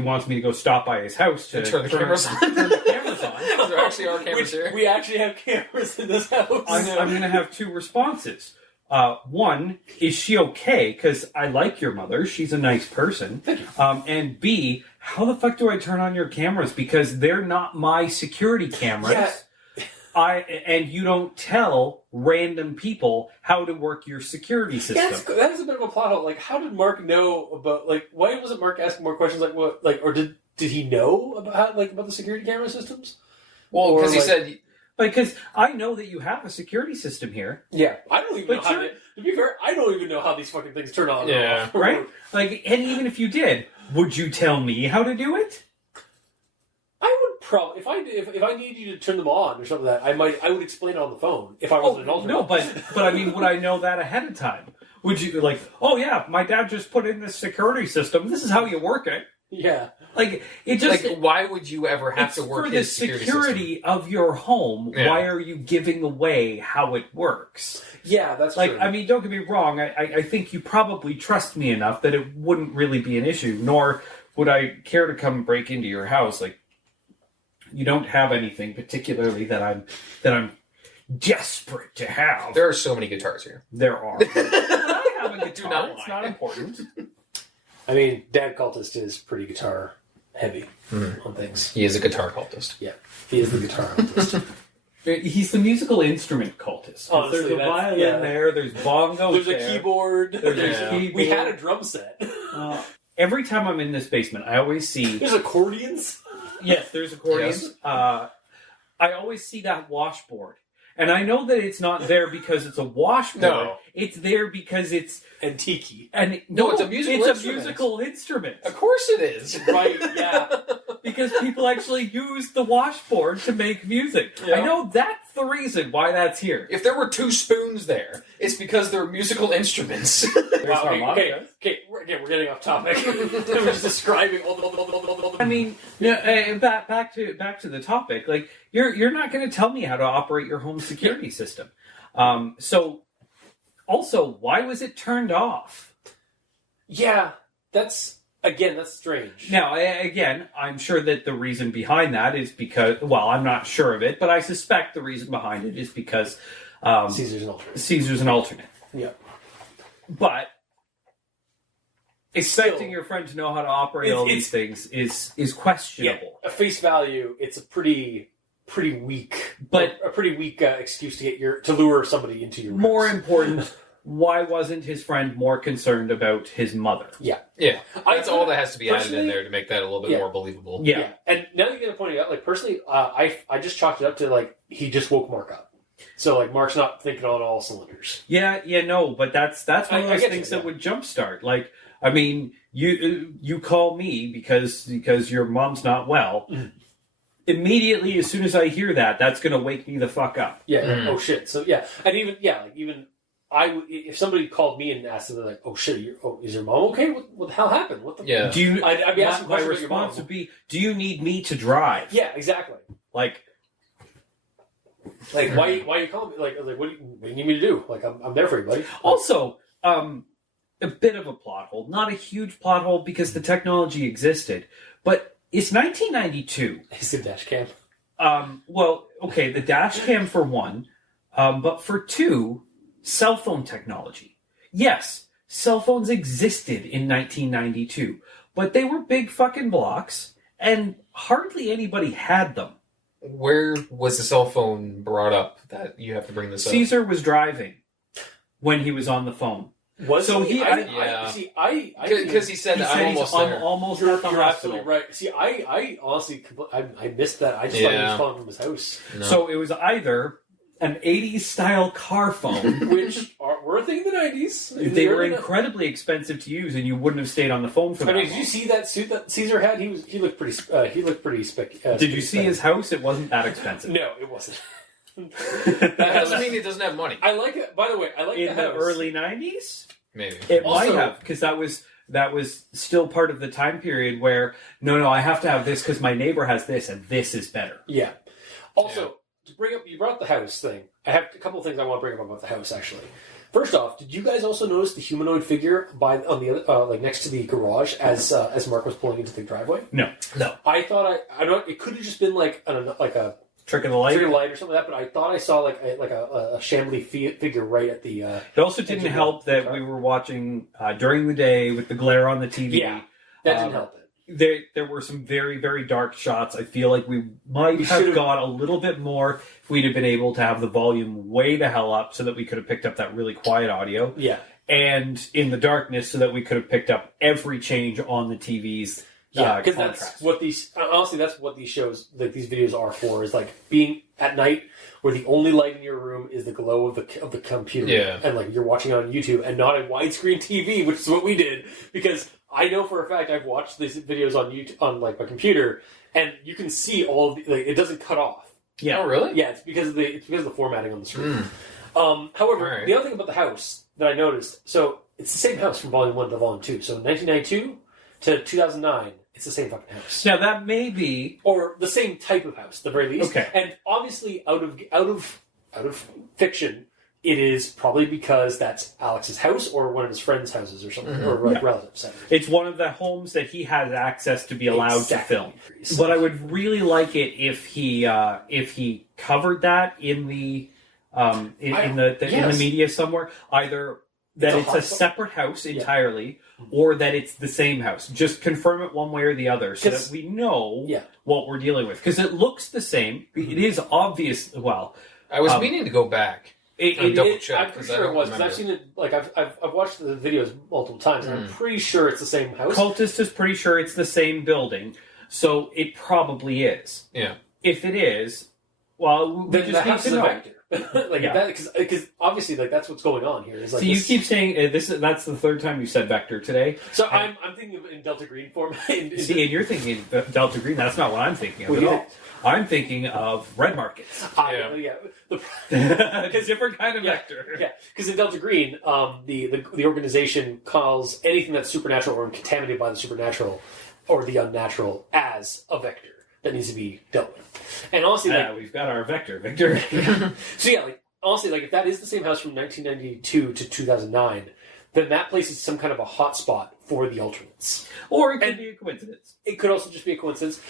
wants me to go stop by his house to turn the cameras on. Turn the cameras on. There actually are cameras here. We actually have cameras in this house. I'm going to have 2 responses. One, is she okay? Because I like your mother. She's a nice person. And B, how the fuck do I turn on your cameras? Because they're not my security cameras. Yeah. And you don't tell random people how to work your security system. That is a bit of a plot hole. How did Mark know about why wasn't Mark asking more questions or did he know about how about the security camera systems? Well, because he said. Because I know that you have a security system here. Yeah, I don't even know how to be fair, I don't even know how these fucking things turn on. Yeah, right. And even if you did, would you tell me how to do it? I would probably if I need you to turn them on or something like that, I would explain it on the phone if I wasn't an alternate. No, but I mean, would I know that ahead of time? Would you oh yeah, my dad just put in this security system. This is how you work it. Yeah. It just why would you ever have to work for the security of your home? Yeah. Why are you giving away how it works? Yeah, that's true. I mean, don't get me wrong. I think you probably trust me enough that it wouldn't really be an issue. Nor would I care to come break into your house. You don't have anything particularly that I'm desperate to have. There are so many guitars here. There are. I have a guitar. It's not important. I mean, Dad Cultist is pretty guitar heavy on things. He is a guitar cultist. Yeah, he is the guitar cultist. He's the musical instrument cultist. Honestly, there's a violin there, there's bongos there's there. A keyboard. There's a keyboard. We had a drum set. Every time I'm in this basement, I always see... There's accordions? Yes, there's accordions. Yes. I always see that washboard. And I know that it's not there because it's a washboard. No. It's there because it's... antique. And no, it's a musical instrument. It's a musical instrument. Of course it is. Right, yeah. because people actually use the washboard to make music. Yeah. I know that's the reason why that's here. If there were 2 spoons there, it's because they're musical instruments. Wow, okay, we're getting off topic. We're just describing all the. I mean, back to the topic. Like, you're not going to tell me how to operate your home security system. So, also, why was it turned off? Yeah, that's strange. Now, again, I'm sure that the reason behind that is because, well, I'm not sure of it, but I suspect the reason behind it is because Caesar's an alternate. Yeah. But expecting your friend to know how to operate all these things is questionable. Yeah, at face value, it's a pretty weak, excuse to lure somebody into your More house. Important. Why wasn't his friend more concerned about his mother? Yeah. That's all that has to be added in there to make that a little bit more believable. Yeah. And now that you're pointing out, like, personally, I just chalked it up to, like, he just woke Mark up. So, like, Mark's not thinking on all cylinders. No, but that's one of those things that would jumpstart. Like, I mean, you call me because your mom's not well. Mm-hmm. Immediately, as soon as I hear that, that's going to wake me the fuck up. Yeah. Mm-hmm. Oh shit. So yeah, and even if somebody called me and asked them, like, oh shit, is your mom okay? What the hell happened? What the? Yeah. I'd be asking my response would be, do you need me to drive? Yeah, exactly. Like why are you calling me? Like what do you need me to do? Like, I'm there for you, buddy. Also, a bit of a plot hole. Not a huge plot hole because the technology existed, but it's 1992. It's the dash cam. Well, okay, the dash cam for one, but for two, cell phone technology. Yes, cell phones existed in 1992, but they were big fucking blocks, and hardly anybody had them. Where was the cell phone brought up that you have to bring this up? Caesar was driving when he was on the phone. Because he said I'm almost there. I'm almost You're at the hospital. absolutely right. See, I honestly I missed that. I just thought he was calling from his house. No. So it was either an 80s style car phone, which were a thing in the 90s. They were incredibly expensive to use, and you wouldn't have stayed on the phone for that. I mean, did you see that suit that Caesar had? He looked pretty Did you see his house? It wasn't that expensive. No, it wasn't. That doesn't mean he doesn't have money. I like it. By the way, I like in the house. early 90s. Maybe it might have, because that was still part of the time period where no, I have to have this because my neighbor has this, and this is better. Yeah. Also, to bring up, you brought up the house thing. I have a couple of things I want to bring up about the house. Actually, first off, did you guys also notice the humanoid figure on the other, like next to the garage as Mark was pulling into the driveway? No. I thought I don't. It could have just been like a trick of the light or something like that, but I thought I saw like a shambly figure right at the. It also didn't help that we were watching during the day with the glare on the TV. Yeah, that didn't help it. There were some very, very dark shots. I feel like we might have got a little bit more if we'd have been able to have the volume way the hell up so that we could have picked up that really quiet audio. Yeah. And in the darkness so that we could have picked up every change on the TV's. Yeah, because that's what these shows, like these videos, are for. Is like being at night where the only light in your room is the glow of the computer, and like you're watching on YouTube and not a widescreen TV, which is what we did. Because I know for a fact I've watched these videos on YouTube on like my computer, and you can see all of the, like, it doesn't cut off. Yeah. Oh, really? Yeah, it's because of the formatting on the screen. However, the other thing about the house that I noticed, so it's the same house from Volume 1 to Volume 2. So 1992 to 2009, it's the same fucking house. Now that may be, or the same type of house, at the very least. Okay. And obviously, out of fiction, it is probably because that's Alex's house or one of his friends' houses or something, or relatives. It's one of the homes that he has access to be allowed to film. But I would really like it if he covered that in the in the media somewhere, either that it's a separate house entirely, or that it's the same house. Just confirm it one way or the other so that we know what we're dealing with. Because it looks the same. It is obvious. Well, I was meaning to go back and double check. I'm pretty sure it was, because I've seen it. Like I've watched the videos multiple times, and I'm pretty sure it's the same house. Cultist is pretty sure it's the same building, so it probably is. Yeah. If it is, well, we then just the need house to is a know. vector. like Yeah. that, because obviously like that's what's going on here. Is like So you keep saying that's the third time you said vector today. So I'm thinking of it in delta green form. See, and you're thinking delta green. That's not what I'm thinking of What at do you all. I'm thinking of red markets. Yeah. Different kind of vector. Yeah, because in Delta Green, the organization calls anything that's supernatural or contaminated by the supernatural or the unnatural as a vector that needs to be dealt with. And honestly, We've got our vector, Victor. so yeah, like honestly, like if that is the same house from 1992 to 2009, then that place is some kind of a hot spot for the alternates. Or it could be a coincidence. It could also just be a coincidence.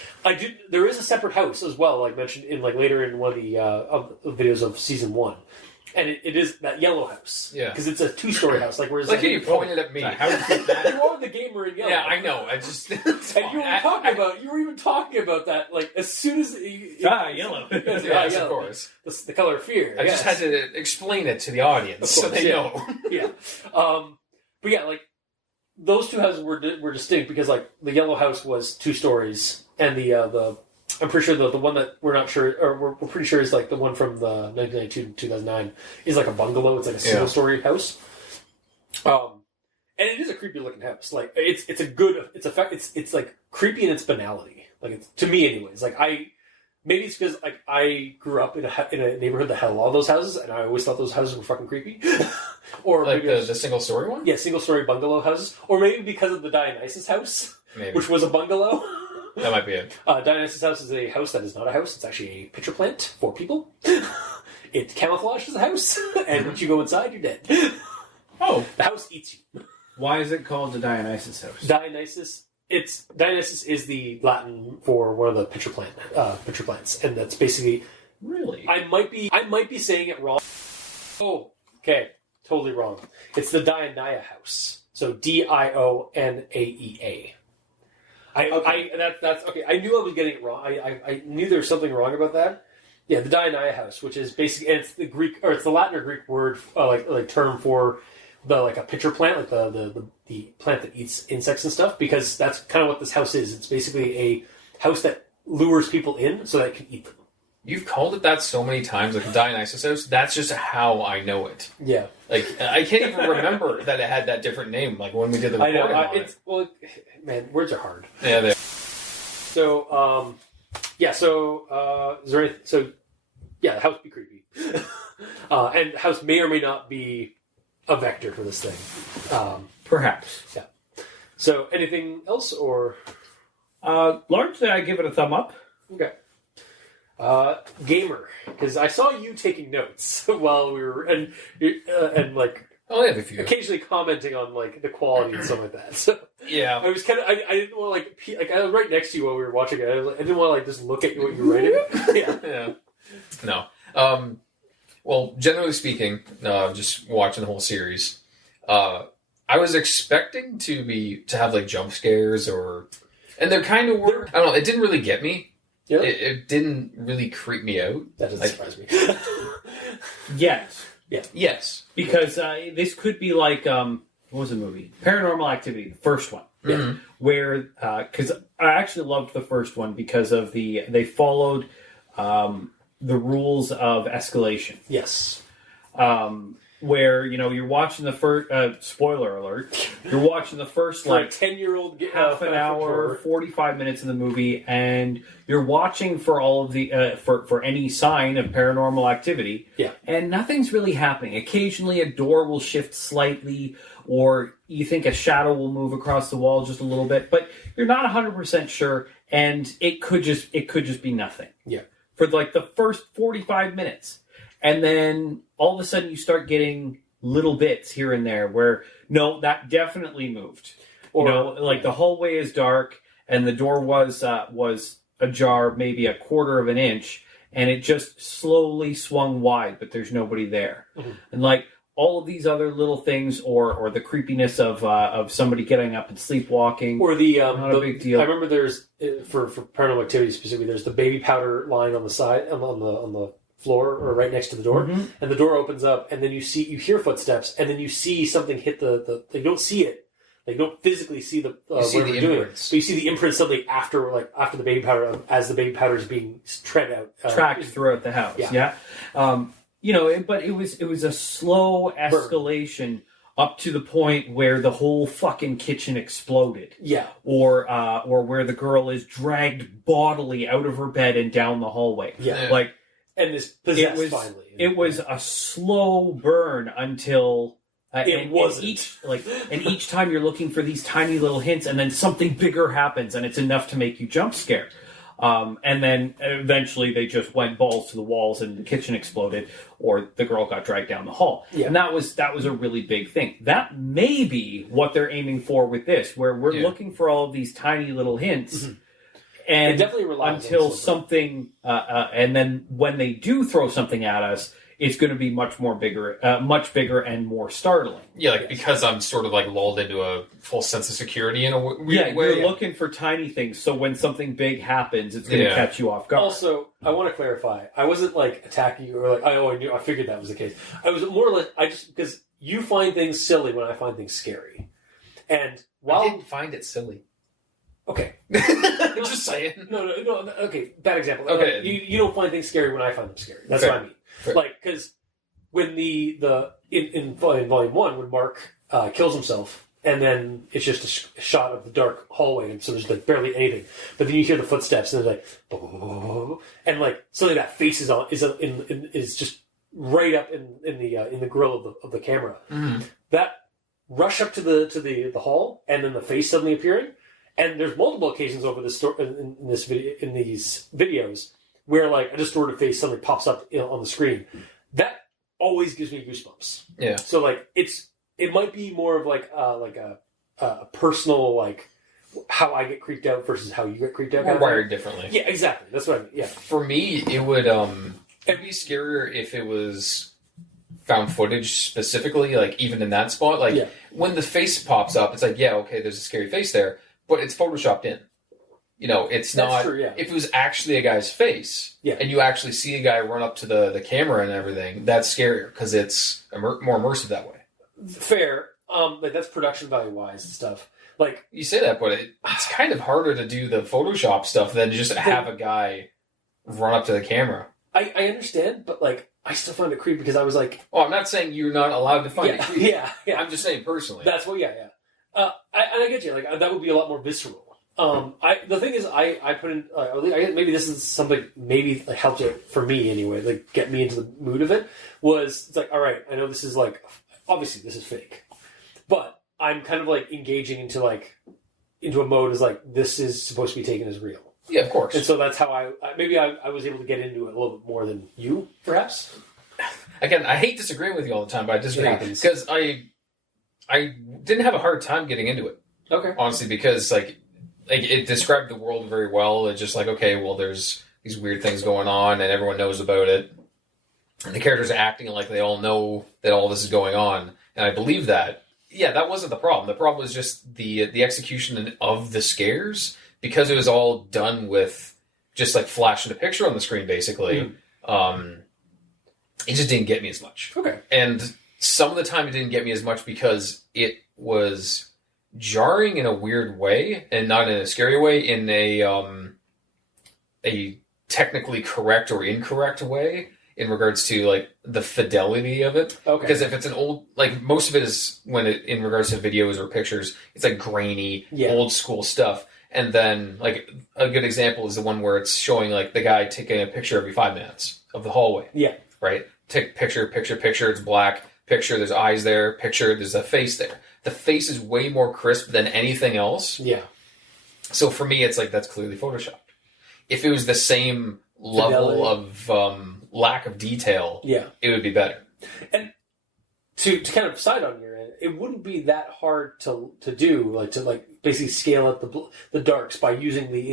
There is a separate house as well, like mentioned in like later in one of the videos of season 1, and it is that yellow house. Yeah, because it's a 2-story house. Like whereas like you pointed at me. How is that? you are the gamer in yellow. Yeah, I know. I just and you were even talking about that like as soon as yellow. yes, yellow. of course. The color of fear. I just had to explain it to the audience so they know. Yeah. But yeah, like those two houses were distinct because like the yellow house was 2 stories, and the I'm pretty sure the one that we're not sure or we're pretty sure is like the one from the 1992 to 2009 is like a bungalow. It's like a single story house. And it is a creepy looking house. Like it's like creepy in its banality. Like it's, to me anyways. Like maybe it's because like I grew up in a neighborhood that had a lot of those houses, and I always thought those houses were fucking creepy. Or like maybe the single story one? Yeah, single story bungalow houses. Or maybe because of the Dionysus house, Maybe. which was a bungalow. That might be it. Dionysus house is a house that is not a house. It's actually a pitcher plant for people. It camouflages the house, and once you go inside, you're dead. Oh, the house eats you. Why is it called the Dionysus house? Dionysus is the Latin for one of the pitcher plants, and that's basically really. I might be saying it wrong. Oh, okay, totally wrong. It's the Dionaea house. So Dionaea. That's okay. I knew I was getting it wrong. I knew there was something wrong about that. Yeah, the Dionaea house, which is basically it's the Greek or it's the Latin or Greek word like term for the like a pitcher plant, like the plant that eats insects and stuff. Because that's kind of what this house is. It's basically a house that lures people in so that it can eat them. You've called it that so many times, like the Dionysus house. That's just how I know it. Yeah, like I can't even remember that it had that different name. Like when we did the recording on it. Man, words are hard. Yeah, they. So is there anything? So yeah, the house be creepy, and the house may or may not be a vector for this thing. Perhaps. Yeah. So anything else or? Largely, I give it a thumb up. Okay. Gamer, because I saw you taking notes while we were and like I have a few. Occasionally commenting on like the quality and stuff like that. So yeah, I was kind of I didn't want to like I was right next to you while we were watching it. I didn't want to like just look at what you were writing. Yeah. No. Well, generally speaking, just watching the whole series, I was expecting to have like jump scares and there kind of were. I don't know. It didn't really get me. Yeah. It didn't really creep me out. That doesn't surprise me. Yes. Yeah. Yes. Because this could be like, what was the movie? Paranormal Activity, the first one. Mm-hmm. Where, because I actually loved the first one because of they followed the rules of escalation. Yes. Where, you're watching the first, spoiler alert, you're watching the first, For a 10-year-old half an hour, 45 minutes of the movie, and you're watching for all of the, for any sign of paranormal activity. Yeah. And nothing's really happening. Occasionally a door will shift slightly, or you think a shadow will move across the wall just a little bit, but you're not 100% sure, and it could just be nothing. Yeah. For like the first 45 minutes. And then all of a sudden you start getting little bits here and there where, no, that definitely moved. Or, like the hallway is dark and the door was ajar maybe a quarter of an inch and it just slowly swung wide, but there's nobody there. Mm-hmm. And like all of these other little things or the creepiness of somebody getting up and sleepwalking. Or not a big deal. I remember there's, for Paranormal Activity specifically, there's the baby powder lying on the side, on the floor or right next to the door, mm-hmm. and the door opens up, and then you hear footsteps, and then you see something hit the you don't see it, like you don't physically see the imprints, but you see the imprints suddenly after the baby powder, as the baby powder is being tracked throughout the house. Yeah. but it was a slow escalation up to the point where the whole fucking kitchen exploded. Yeah. Or where the girl is dragged bodily out of her bed and down the hallway. Yeah. Like, and this possessed finally. It was a slow burn until it wasn't. And each time you're looking for these tiny little hints, and then something bigger happens, and it's enough to make you jump scare. And then eventually they just went balls to the walls, and the kitchen exploded, or the girl got dragged down the hall. Yeah. And that was a really big thing. That may be what they're aiming for with this, where we're looking for all of these tiny little hints. Mm-hmm. And it definitely relies until something, and then when they do throw something at us, it's going to be much bigger and more startling. Yeah, because I'm sort of lulled into a false sense of security in a weird way. You're looking for tiny things, so when something big happens, it's going to catch you off guard. Also, I want to clarify, I wasn't attacking you or I figured that was the case. I was more or less, because you find things silly when I find things scary. And while I didn't find it silly. Okay. Just saying. No, okay, bad example. Okay. You don't find things scary when I find them scary. That's what I mean. Fair. Because when in Volume 1, when Mark kills himself, and then it's just a shot of the dark hallway, and so there's barely anything. But then you hear the footsteps, and they're oh, and suddenly that face is just right up in the grill of the camera. Mm-hmm. That rush up to the hall, and then the face suddenly appearing. And there's multiple occasions over this in these videos where a distorted face suddenly pops up on the screen. That always gives me goosebumps. Yeah. So it might be more of a personal how I get creeped out versus how you get creeped out. We're wired differently. Yeah, exactly. That's what I mean. Yeah. For me, it would it'd be scarier if it was found footage specifically, even in that spot. When the face pops up, it's okay, there's a scary face there. But it's photoshopped in. It's not... True, yeah. If it was actually a guy's face, and you actually see a guy run up to the camera and everything, that's scarier, because it's more immersive that way. Fair. That's production value-wise and stuff. You say that, but it's kind of harder to do the Photoshop stuff than just have a guy run up to the camera. I understand, but, I still find it creepy because I was Oh, I'm not saying you're not allowed to find it creepy. Yeah. I'm just saying personally. That's what, yeah. I get you. That would be a lot more visceral. The thing is, I put in. Maybe this is something. Maybe helped it for me anyway. Get me into the mood of it. It's all right. I know this is obviously this is fake, but I'm kind of engaging into a mode as this is supposed to be taken as real. Yeah, of course. And so that's how I was able to get into it a little bit more than you, perhaps. Again, I hate disagreeing with you all the time, but I disagree because I didn't have a hard time getting into it. Okay. Honestly, because it described the world very well. It's just okay, well, there's these weird things going on, and everyone knows about it, and the characters are acting like they all know that all this is going on, and I believe that. Yeah, that wasn't the problem. The problem was just the execution of the scares, because it was all done with just flashing a picture on the screen, basically. It just didn't get me as much. Okay. And some of the time it didn't get me as much because it was jarring in a weird way, and not in a scary way, in a technically correct or incorrect way in regards to the fidelity of it. Okay. Because if it's an old, most of it is in regards to videos or pictures, it's grainy, old school stuff. And then a good example is the one where it's showing the guy taking a picture every 5 minutes of the hallway. Yeah. Right? Take picture, it's black. Picture, there's eyes there. Picture, there's a face there. The face is way more crisp than anything else. Yeah. So for me, it's that's clearly photoshopped. If it was the same level of lack of detail, it would be better. And to kind of side on your end, it wouldn't be that hard to do, basically scale up the darks by using the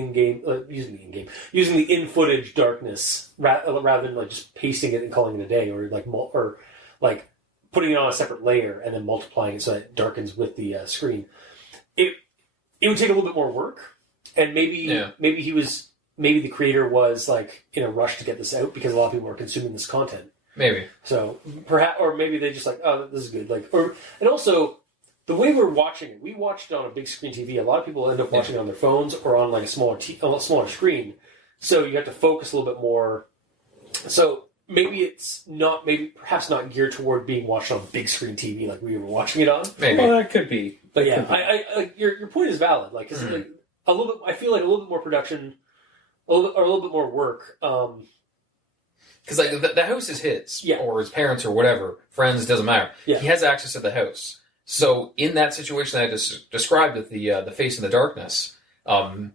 in-footage darkness rather than just pasting it and calling it a day, or putting it on a separate layer and then multiplying it so that it darkens with the screen. It would take a little bit more work, and maybe the creator was in a rush to get this out because a lot of people are consuming this content. Maybe. So perhaps, or maybe they just oh, this is good. And also the way we're watching it, we watched it on a big screen TV. A lot of people end up watching it on their phones or on a smaller screen. So you have to focus a little bit more. So maybe it's not, perhaps not geared toward being watched on big screen TV like we were watching it on. Maybe. Well, that could be. But yeah, I your point is valid. Like, 'cause like a little bit, I feel like a little bit more production, or a little bit more work. Because like the house is his, Yeah. or his parents, or whatever, friends, doesn't matter. Yeah. He has access to the house. So in that situation that I just described with the face in the darkness,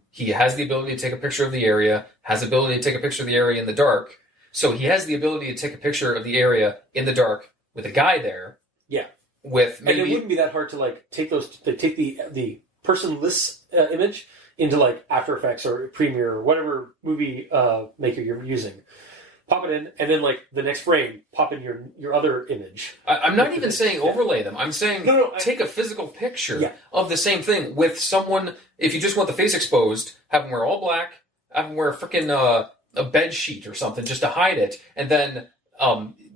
he has the ability to take a picture of the area, has the ability to take a picture of the area in the dark. So he has the ability to take a picture of the area in the dark with a guy there. Yeah. With maybe, and it wouldn't be that hard to like take the personless image into like After Effects or Premiere or whatever movie maker you're using. Pop it in, and then like the next frame, pop in your other image. I'm not even saying overlay them. I'm saying take a physical picture Yeah. of the same thing with someone. If you just want the face exposed, have him wear all black, have him wear a freaking a bed sheet or something just to hide it, and then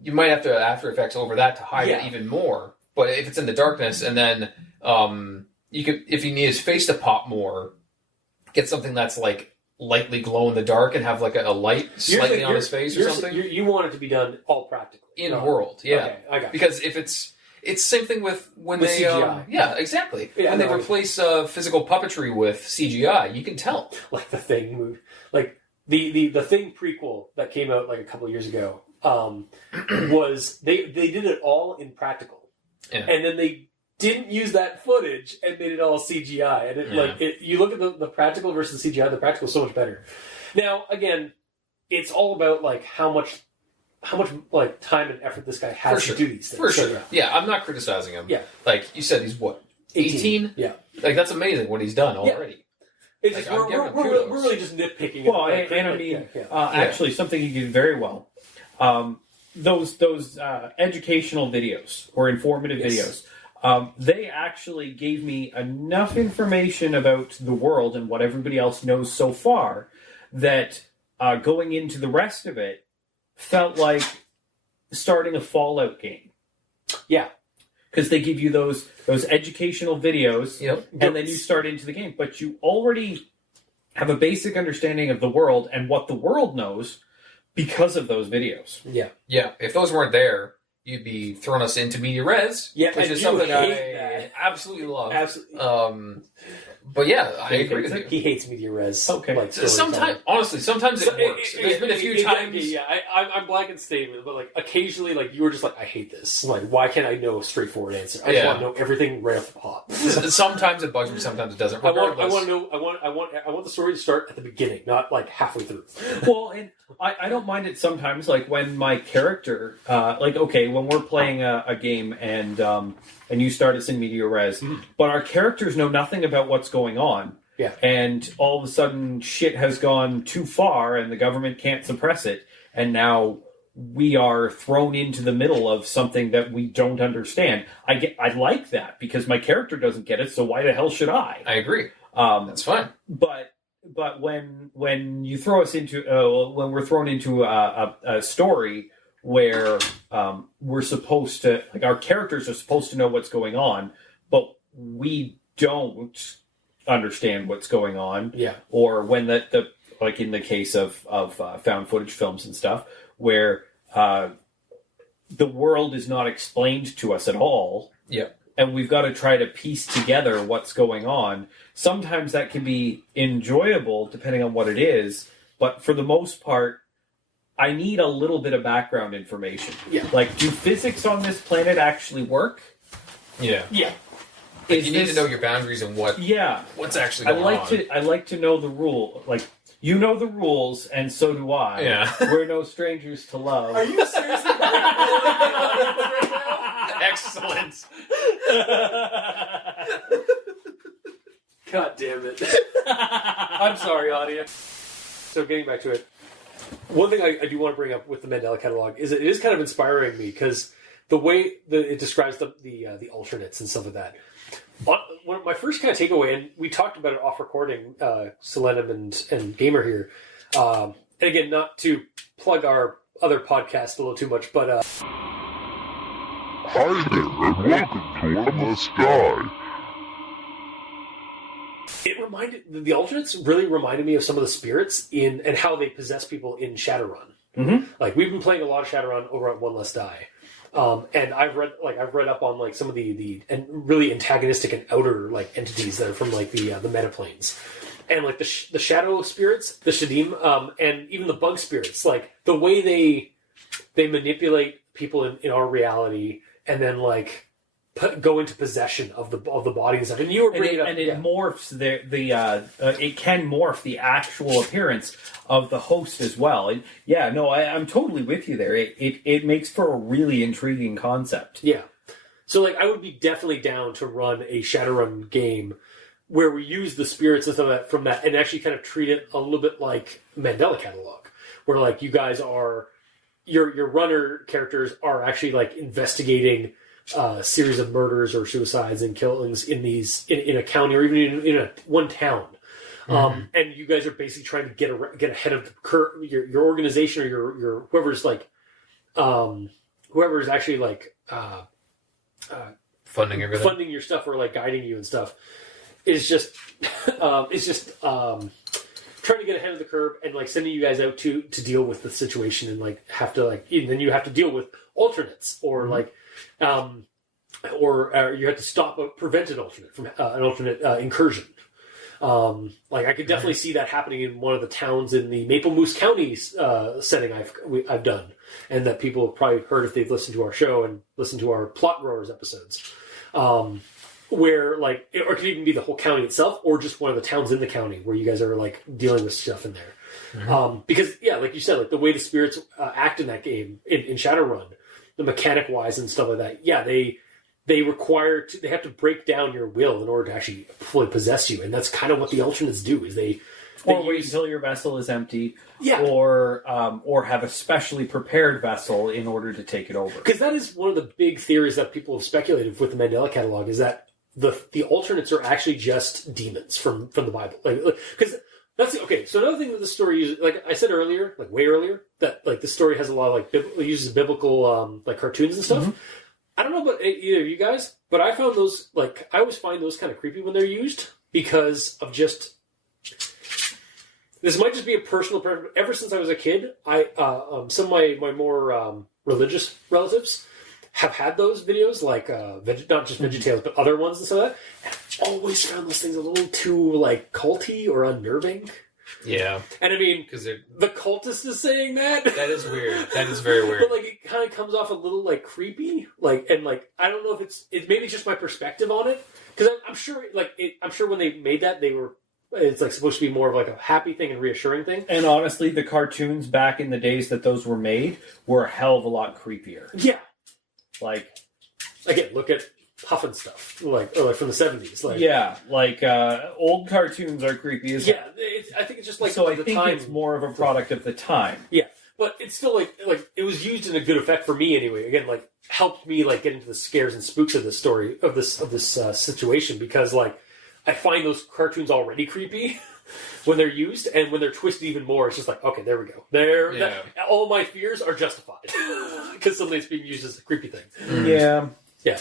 you might have to After Effects over that to hide it even more. But if it's in the darkness, and then you could, if you need his face to pop more, get something that's like lightly glow in the dark and have like a light slightly on his face or something. You want it to be done all practically In world, yeah. Okay, I got you. Because if it's the same thing with when With they CGI. yeah, exactly. Yeah, when they replace physical puppetry with CGI, you can tell. Like the Thing movie, like the Thing prequel that came out like a couple of years ago, was they did it all in practical, and then they didn't use that footage and made it all CGI. And you look at the practical versus CGI, the practical is so much better. Now, again, it's all about like how much like time and effort this guy has to do these things. For So, sure. Yeah, I'm not criticizing him. Yeah. Like you said, he's what? 18? Yeah. Like that's amazing what he's done already. It's Like, just, I'm giving him we're kudos. really just nitpicking. Well, it. and I mean, actually, something you do very well. Those educational videos or informative videos. They actually gave me enough information about the world and what everybody else knows so far that going into the rest of it felt like starting a Fallout game. Yeah. Because they give you those educational videos, and then you start into the game. But you already have a basic understanding of the world and what the world knows because of those videos. Yeah. Yeah. If those weren't there, you'd be throwing us into media res, which is something I absolutely love. Absolutely. But yeah, I agree with you. He hates media res. Okay. Like, Sometimes it works. There's been a few times. Yeah, I'm blank in statement, but like occasionally, like you were just like, I hate this. Like, why can't I know a straightforward answer? I just want to know everything right off the pop. Sometimes it bugs me. Sometimes it doesn't. I want to know. I want the story to start at the beginning, not like halfway through. Well, and I don't mind it sometimes. Like when my character, when we're playing a game and you start us in media res, but our characters know nothing about what's going on. Yeah. And all of a sudden shit has gone too far and the government can't suppress it. And now we are thrown into the middle of something that we don't understand. I like that because my character doesn't get it. So why the hell should I? I agree. That's fine. But when you throw us into, when we're thrown into a story where we're supposed to, like our characters are supposed to know what's going on, but we don't understand what's going on. Yeah. Or when the like in the case of found footage films and stuff, where the world is not explained to us at all. Yeah. And we've got to try to piece together what's going on. Sometimes that can be enjoyable depending on what it is, but for the most part, I need a little bit of background information. Yeah. Like, do physics on this planet actually work? Yeah. Yeah. Like you need to know your boundaries and what's actually going on. I like to know the rule. Like, you know the rules, and so do I. Yeah. We're no strangers to love. Are you seriously right now? Excellent. God damn it. I'm sorry, audience. So getting back to it, one thing I do want to bring up with the Mandela Catalogue is it is kind of inspiring me because the way that it describes the alternates and stuff like that. One of my first kind of takeaway, and we talked about it off recording, Selenium and Gamer here, and again, not to plug our other podcast a little too much, but Hi there, and welcome to On the Sky. the alternates really reminded me of some of the spirits and how they possess people in Shadowrun. Mm-hmm. Like we've been playing a lot of Shadowrun over at One Less Die, and I've read up on like some of the and really antagonistic and outer like entities that are from like the metaplanes, and like the shadow spirits, the Shadim, and even the bug spirits, like the way they manipulate people in our reality, and then like go into possession of the body and stuff. And you were bringing up, it morphs it can morph the actual appearance of the host as well. And yeah, no, I'm totally with you there. It makes for a really intriguing concept. Yeah. So like I would be definitely down to run a Shadowrun game where we use the spirits and stuff like that from that and actually kind of treat it a little bit like Mandela Catalogue, where like you guys are your runner characters are actually like investigating a series of murders or suicides and killings in a county or even in one town, and you guys are basically trying to get ahead of the curve. Your organization or your whoever's like whoever's actually like funding everything, funding your stuff or like guiding you and stuff is just trying to get ahead of the curve and like sending you guys out to deal with the situation and like have to like and then you have to deal with alternates or like or you have to prevent an alternate from an alternate incursion. Like I could definitely see that happening in one of the towns in the Maple Moose County setting I've done, and that people have probably heard if they've listened to our show and listened to our Plot Growers episodes. Where like, or it could even be the whole county itself, or just one of the towns in the county where you guys are like dealing with stuff in there. Because yeah, like you said, like the way the spirits act in that game in Shadowrun, the mechanic wise and stuff like that. Yeah, they have to break down your will in order to actually fully possess you, and that's kind of what the alternates do. Is they wait until your vessel is empty, yeah, or have a specially prepared vessel in order to take it over. Because that is one of the big theories that people have speculated with the Mandela Catalogue is that the alternates are actually just demons from the Bible. Like because that's okay. So another thing that the story uses, like I said earlier, like way earlier, that like the story has a lot of like uses biblical like cartoons and stuff. Mm-hmm. I don't know about either of you guys, but I found those like I always find those kind of creepy when they're used because of just. This might just be a personal preference. Ever since I was a kid, some of my more religious relatives have had those videos, like not just VeggieTales, but other ones and stuff like that. And I've always found those things a little too like culty or unnerving. Yeah, and I mean, because the cultist is saying that. That is weird. That is very weird. But like, it kind of comes off a little like creepy. Like, and like, I don't know if it's maybe just my perspective on it. Because I'm sure, I'm sure when they made that, it's like supposed to be more of like a happy thing and reassuring thing. And honestly, the cartoons back in the days that those were made were a hell of a lot creepier. Yeah. Like, again, look at Puff and stuff, or like from the 70s. Like, yeah, like old cartoons are creepy as hell. Yeah, I think it's just like so. I think it's more of a product of the time. Yeah, but it's still like it was used in a good effect for me anyway. Again, like helped me like get into the scares and spooks of this story of this situation because like I find those cartoons already creepy. When they're used, and when they're twisted even more, it's just like, okay, there we go. All my fears are justified because something's being used as a creepy thing. Yeah, yeah.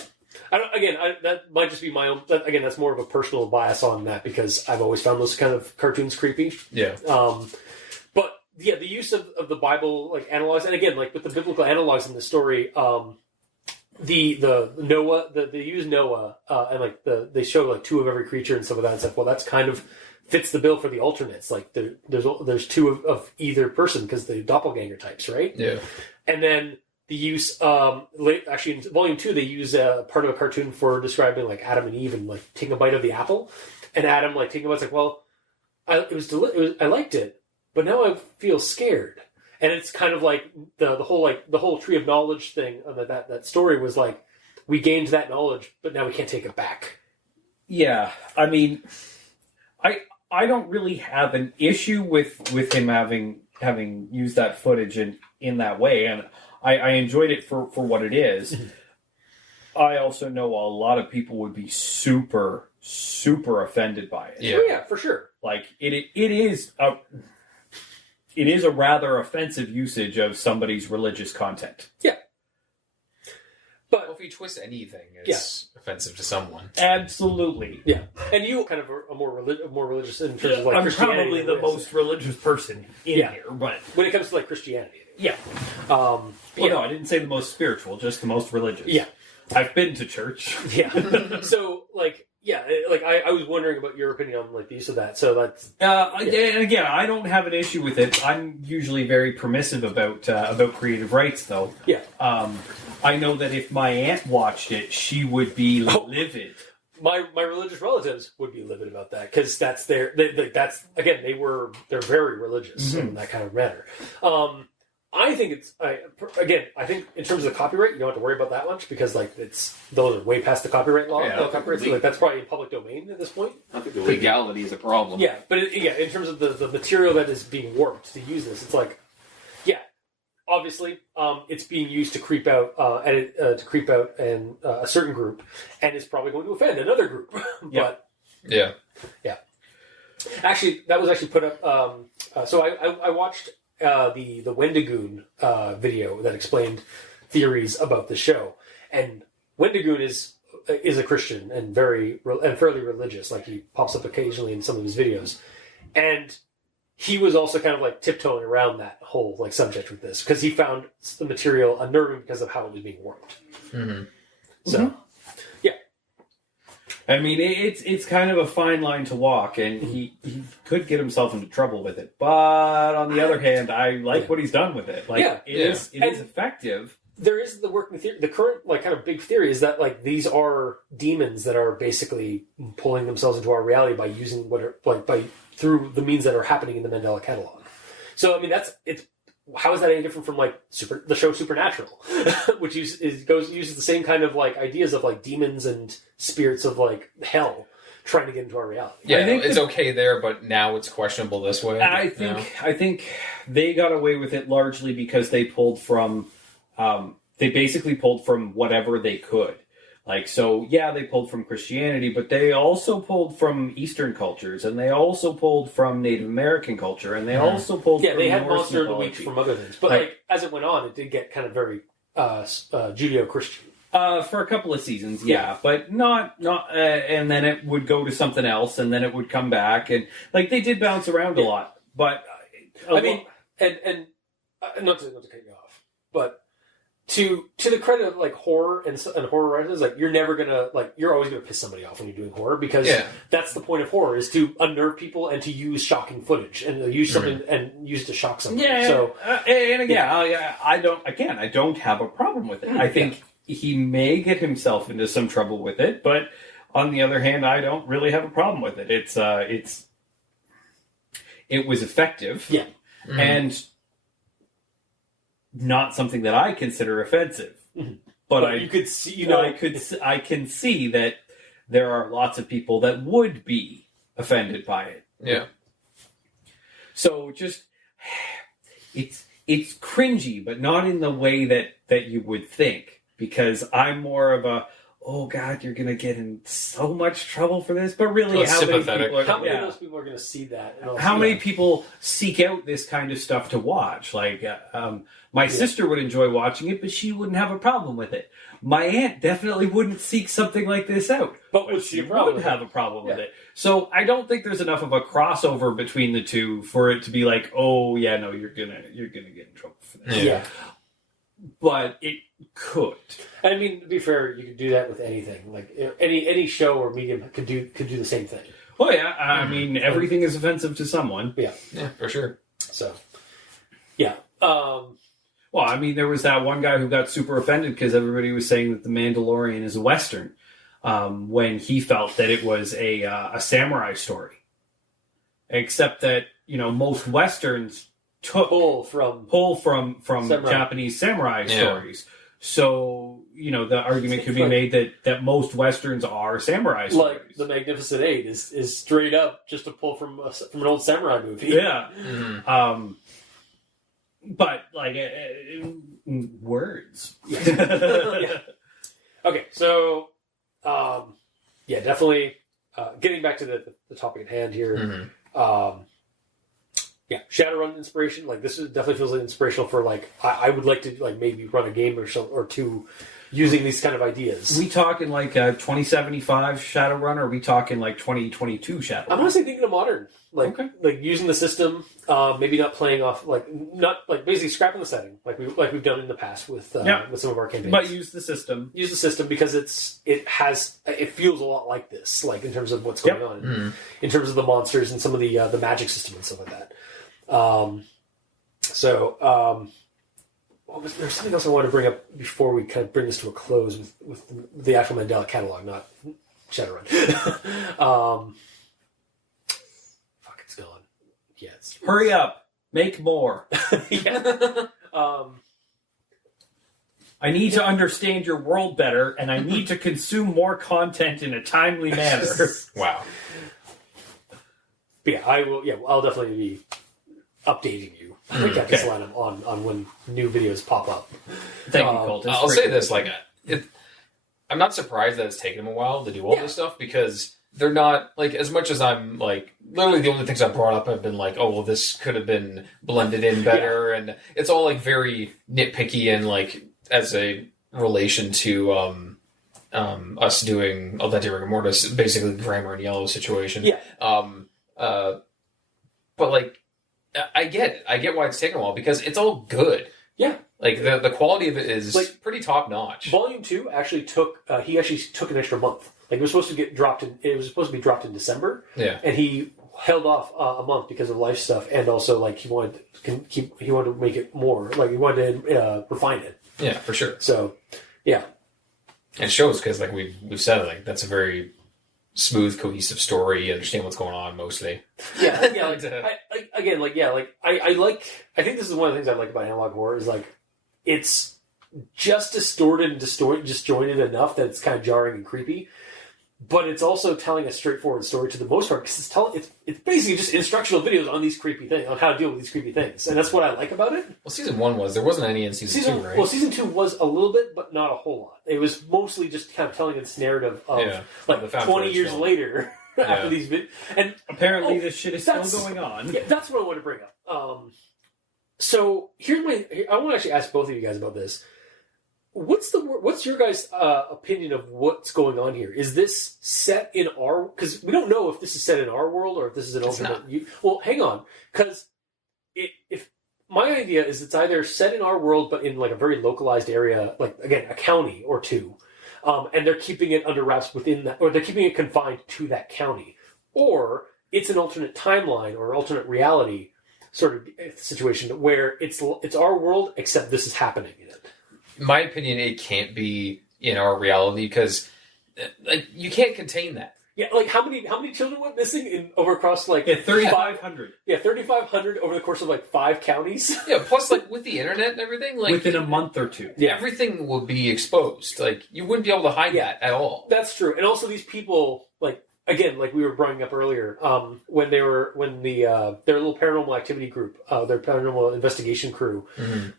That might just be my own. Again, that's more of a personal bias on that because I've always found those kind of cartoons creepy. Yeah. But yeah, the use of the Bible like analogs, and again, like with the biblical analogs in the story, the Noah, they use Noah, and like they show like two of every creature and stuff like that. And stuff. Well, that's kind of fits the bill for the alternates. Like there's two of either person because the doppelganger types, right? Yeah. And then the use, actually in Volume 2, they use part of a cartoon for describing like Adam and Eve and like taking a bite of the apple, and Adam like taking a bite's like, well, I liked it, but now I feel scared. And it's kind of like the whole tree of knowledge thing. That story was like we gained that knowledge, but now we can't take it back. Yeah, I mean, I don't really have an issue with him having used that footage in that way, and I enjoyed it for what it is. I also know a lot of people would be super, super offended by it. Yeah, oh, yeah, for sure. Like it is a rather offensive usage of somebody's religious content. Yeah. But if you twist anything, it's offensive to someone. Absolutely. Yeah, and you kind of a more religious in terms of like I'm Christianity. probably the most religious person in here, but when it comes to like Christianity, yeah. Well, no, I didn't say the most spiritual, just the most religious. Yeah, I've been to church. Yeah, so like. Yeah, like I was wondering about your opinion on like the use of that. So that's and again, I don't have an issue with it. I'm usually very permissive about creative rights, though. Yeah. I know that if my aunt watched it, she would be livid. My religious relatives would be livid about that because that's that's again they're very religious in that kind of manner. I think I think in terms of the copyright, you don't have to worry about that much because like those are way past the copyright law. Yeah, copyright, so, like that's probably in public domain at this point. I think the legality is a problem. Yeah, but in terms of the material that is being warped to use this, it's like, yeah, obviously, it's being used to creep out and a certain group, and it's probably going to offend another group. But yeah. Actually, that was actually put up. So I watched. The Wendigoon video that explained theories about the show, and Wendigoon is a Christian and fairly religious. Like he pops up occasionally in some of his videos, and he was also kind of like tiptoeing around that whole like subject with this because he found the material unnerving because of how it was being warped. Mm-hmm. So, yeah. I mean, it's kind of a fine line to walk, and he could get himself into trouble with it. But on the other hand, I like what he's done with it. Like, it is effective. There is the working theory. The current like kind of big theory is that like these are demons that are basically pulling themselves into our reality by using through the means that are happening in the Mandela Catalogue. So I mean how is that any different from like the show Supernatural, which uses the same kind of like ideas of like demons and spirits of like hell trying to get into our reality. Yeah, I think it's okay there, but now it's questionable this way. I think they got away with it largely because they pulled from they basically pulled from whatever they could. Like, so, yeah, they pulled from Christianity, but they also pulled from Eastern cultures, and they also pulled from Native American culture, and they also pulled from they had Norse Monster of the mythology. Week from other things. But like as it went on, it did get kind of very Judeo-Christian. For a couple of seasons, but not, and then it would go to something else, and then it would come back, and like they did bounce around a lot. But I mean, and not to cut you off, but to the credit of like horror and horror writers, like you're always gonna piss somebody off when you're doing horror because that's the point of horror is to unnerve people and to use shocking footage and use something and use it to shock somebody. Yeah, so and again, I don't have a problem with it. I think he may get himself into some trouble with it, but on the other hand, I don't really have a problem with it. It was effective, and not something that I consider offensive. But you could see, I can see that there are lots of people that would be offended by it. Yeah. So just it's cringy, but not in the way that you would think. Because I'm more of a, oh God, you're going to get in so much trouble for this. But really, how many of those people are going to see that? How many people seek out this kind of stuff to watch? Like, my sister would enjoy watching it, but she wouldn't have a problem with it. My aunt definitely wouldn't seek something like this out, but she would have a problem with it. So I don't think there's enough of a crossover between the two for it to be like, oh yeah, no, you're gonna get in trouble for this. Yeah. But it could. I mean, to be fair, you could do that with anything. Like any show or medium could do the same thing. Oh yeah, I mean everything is offensive to someone. Yeah, for sure. So, yeah. Well, I mean, there was that one guy who got super offended because everybody was saying that The Mandalorian is a Western, when he felt that it was a samurai story. Except that most Westerns pull from samurai. Japanese samurai stories. So, the argument could be made that most Westerns are samurai stories. Like The Magnificent Eight is straight up just a pull from an old samurai movie. Yeah. Mm-hmm. But, like, words. Yeah. Okay, so, definitely getting back to the topic at hand here. Mm-hmm. Shadowrun inspiration. Like this definitely feels like inspirational for like I would like to like maybe run a game or two using these kind of ideas. Are we talking like 2075 Shadowrun, or are we talking like 2022 Shadowrun? I'm honestly thinking of modern, like using the system, maybe not playing off basically scrapping the setting like we've done in the past with some of our campaigns. But use the system. Use the system because it feels a lot like this, like in terms of what's going on, in terms of the monsters and some of the magic system and stuff like that. There's something else I wanted to bring up before we kind of bring this to a close with the actual Mandela Catalogue, not Shadowrun. It's gone. Yeah. Hurry up. Make more. Yeah. I need to understand your world better, and I need to consume more content in a timely manner. Wow. But yeah, I will. Yeah, I'll definitely be updating you, Captain Salanum, on when new videos pop up. Thank you, Colton. I'll say this: I'm not surprised that it's taken them a while to do all this stuff because they're not like as much as I'm like literally the only things I brought up have been like, oh well, this could have been blended in better, and it's all like very nitpicky and like as a relation to us doing Al dente rigor mortis, basically grammar and yellow situation. Yeah. But like, I get why it's taken a while because it's all good. Yeah. Like the quality of it is like, pretty top notch. Volume 2 actually took an extra month. Like it was supposed to be dropped in December. Yeah. And he held off a month because of life stuff, and also like he wanted to make it more like he wanted to refine it. Yeah, for sure. So, yeah. And it shows because like we've said it, like that's a very smooth, cohesive story. You understand what's going on mostly. Yeah. I think this is one of the things I like about analog horror is like it's just distorted and disjointed enough that it's kind of jarring and creepy. But it's also telling a straightforward story to the most part because it's basically just instructional videos on these creepy things, on how to deal with these creepy things, and that's what I like about it. Well, season 1 there wasn't any in season 2, right? Well, season 2 was a little bit, but not a whole lot. It was mostly just kind of telling this narrative of like 20 years later after these videos. And apparently, this shit is still going on. Yeah, that's what I want to bring up. So I want to actually ask both of you guys about this. What's your guys' opinion of what's going on here? Is this set in our... Because we don't know if this is set in our world or if this is an alternate... Well, hang on. Because if my idea is it's either set in our world but in like a very localized area, like, again, a county or two, and they're keeping it under wraps within that... Or they're keeping it confined to that county. Or it's an alternate timeline or alternate reality sort of situation where it's our world except this is happening in it. In my opinion, it can't be in our reality because, like, you can't contain that. Yeah, like how many children went missing over across like 3,500. Yeah, 3,500 over the course of like 5 counties. Yeah, plus like with the internet and everything, like within a month or two, everything will be exposed. Like you wouldn't be able to hide that at all. That's true, and also these people, like again, like we were bringing up earlier, when their little paranormal activity group, their paranormal investigation crew,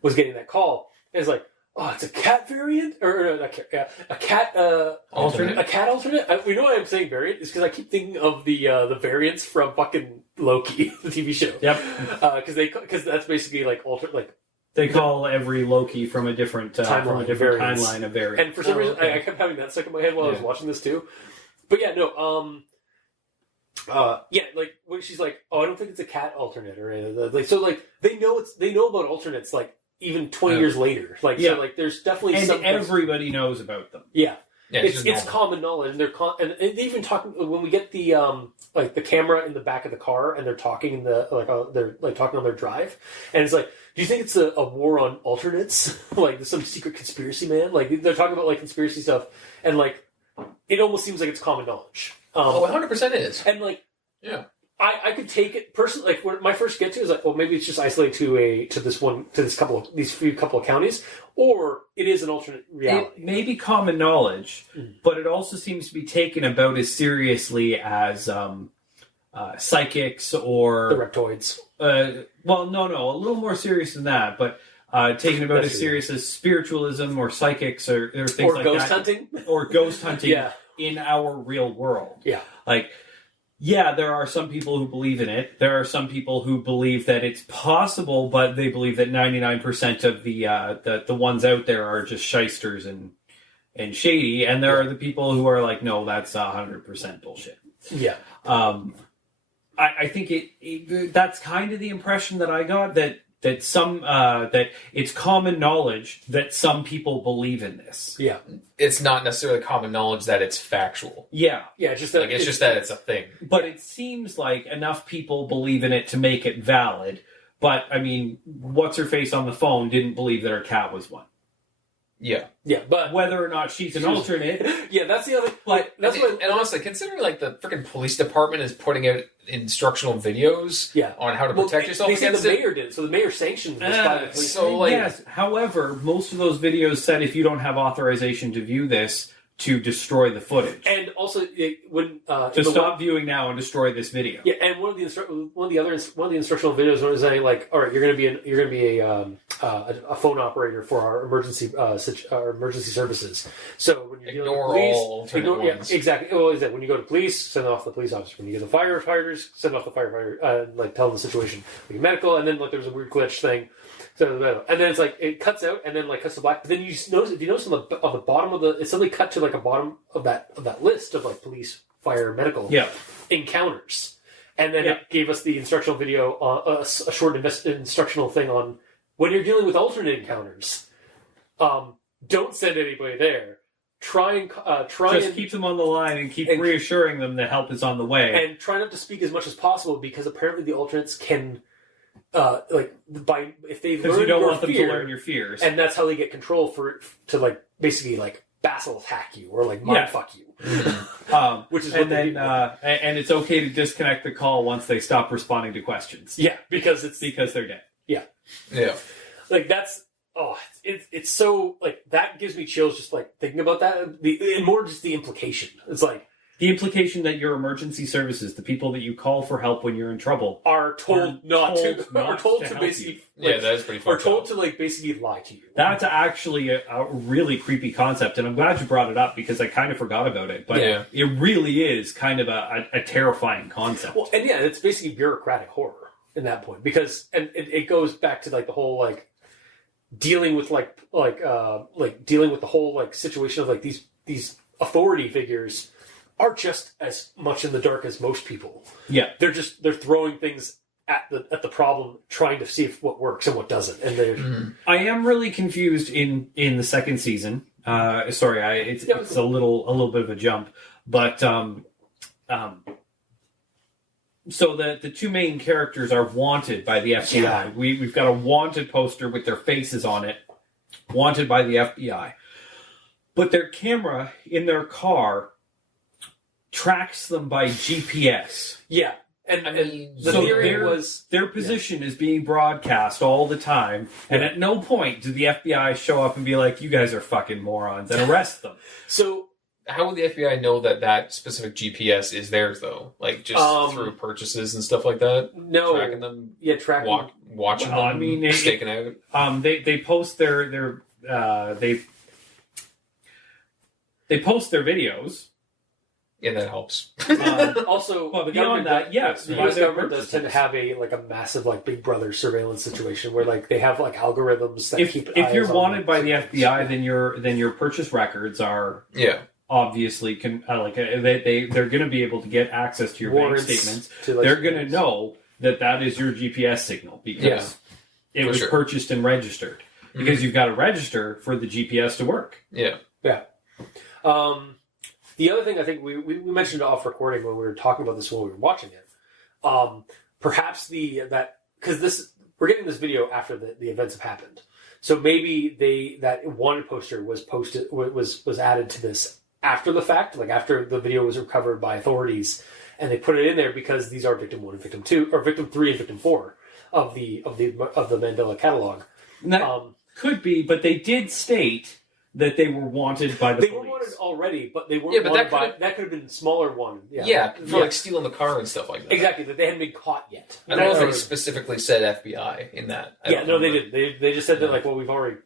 was getting that call, and it's like. Oh, it's a cat variant? Or a cat alternate? A cat alternate? We know why I'm saying variant is because I keep thinking of the variants from fucking Loki, the TV show. Yep. Because that's basically like they call every Loki from a different timeline a variant. And for some reason, I kept having that stuck in my head while I was watching this too. But yeah, no. Like when she's like, oh, I don't think it's a cat alternate or anything. Like so, like they know about alternates like. Even 20 years later, so like there's definitely and everybody knows about them. Yeah, it's common knowledge, and they're and they even talking when we get the like the camera in the back of the car, and they're talking they're talking on their drive, and it's like, do you think it's a war on alternates, like some secret conspiracy man? Like they're talking about like conspiracy stuff, and like it almost semes like it's common knowledge. 100% is, and like I could take it personally. Like what my first get to is like, well, maybe it's just isolated to these few couple of counties, or it is an alternate reality. It may be common knowledge, but it also seems to be taken about as seriously as psychics or the reptoids. Well, no, a little more serious than that, but taken about as serious as spiritualism or psychics or things or like ghost that, hunting, or ghost hunting in our real world. Yeah, like. Yeah, there are some people who believe in it. There are some people who believe that it's possible, but they believe that 99% of the ones out there are just shysters and and shady, and there are the people who are like, no, that's 100% bullshit. Yeah. I think that's kind of the impression that I got, that it's common knowledge that some people believe in this. Yeah. It's not necessarily common knowledge that it's factual. Yeah. Yeah, it's just that It's just that it's a thing. But it seems like enough people believe in it to make it valid. But, I mean, what's-her-face on the phone didn't believe that her cat was one. Yeah. Yeah, but Whether or not she's an alternate... Yeah, that's the other... But And honestly, considering like the freaking police department is putting out instructional videos on how to protect yourself they said against the it. mayor did, so the mayor sanctioned this by the police. So, like, yes, however, most of those videos said if you don't have authorization to view this, to destroy the footage. And also, when to stop viewing now and destroy this video. Yeah, and one of the instructional videos was saying like, all right, you're going to be a phone operator for our emergency services. So when you're dealing with police, all alternate ones. Yeah, exactly. Well, is that when you go to police, send off the police officer. When you get the firefighters, send off the firefighter. Like tell them the situation. Like medical, and then like there's a weird glitch thing. So, and then it's like it cuts out, and then like cuts to black. But then you notice, if you notice on the bottom of it's suddenly cut to like a bottom of that list of like police, fire, medical encounters, and then it gave us the instructional video, a short instructional thing on when you're dealing with alternate encounters. Don't send anybody there. Just keep them on the line and keep reassuring them that help is on the way, and try not to speak as much as possible because apparently the alternates can. If they learn you don't your want them fear, to learn your fears, and that's how they get control to like basically like Basil hack you or like mind fuck you, which is what and it's okay to disconnect the call once they stop responding to questions. Yeah, because they're dead. Yeah, like that's it's so like that gives me chills just like thinking about that. And more just the implication. It's like. The implication that your emergency services, the people that you call for help when you're in trouble, are told to basically that's pretty fucked are told up. to like basically lie to you. That's actually a really creepy concept, and I'm glad you brought it up because I kind of forgot about it. But it really is kind of a terrifying concept. Well, and it's basically bureaucratic horror in that point because it goes back to like the whole like dealing with dealing with the whole like situation of like these authority figures. Are just as much in the dark as most people. Yeah, they're throwing things at the problem, trying to see what works and what doesn't. And I am really confused in the second season. It's a little bit of a jump, but so the two main characters are wanted by the FBI. Yeah. We've got a wanted poster with their faces on it, wanted by the FBI, but their camera in their car tracks them by GPS. Yeah. And the theory was their position is being broadcast all the time, and at no point do the FBI show up and be like, you guys are fucking morons, and arrest them. So how would the FBI know that specific GPS is theirs, though? Like, just through purchases and stuff like that? No. Tracking them? Yeah, tracking. Watching them? I mean, staking out? They post their they post their videos. Yeah, that helps. Also, but beyond that, yes, the U.S. government does tend to have a massive like Big Brother surveillance situation where like they have like algorithms that keep. If you're wanted by the FBI, then your purchase records are obviously they're going to be able to get access to your warrants, bank statements. They're going to know that is your GPS signal because it was purchased and registered. Because you've got to register for the GPS to work. Yeah. The other thing I think we mentioned off recording when we were talking about this when we were watching it, perhaps because we're getting this video after the events have happened, so maybe that wanted poster was added to this after the fact, like after the video was recovered by authorities, and they put it in there because these are victim 1 and victim 2, or victim 3 and victim 4 of the Mandela Catalogue. Could be, but they did state that they were wanted by the police. They were wanted already, but they weren't wanted that could have been a smaller one. For like stealing the car and stuff like that. Exactly, that they hadn't been caught yet. I don't know if they specifically said FBI in that. They did. They just said that like, well, we've already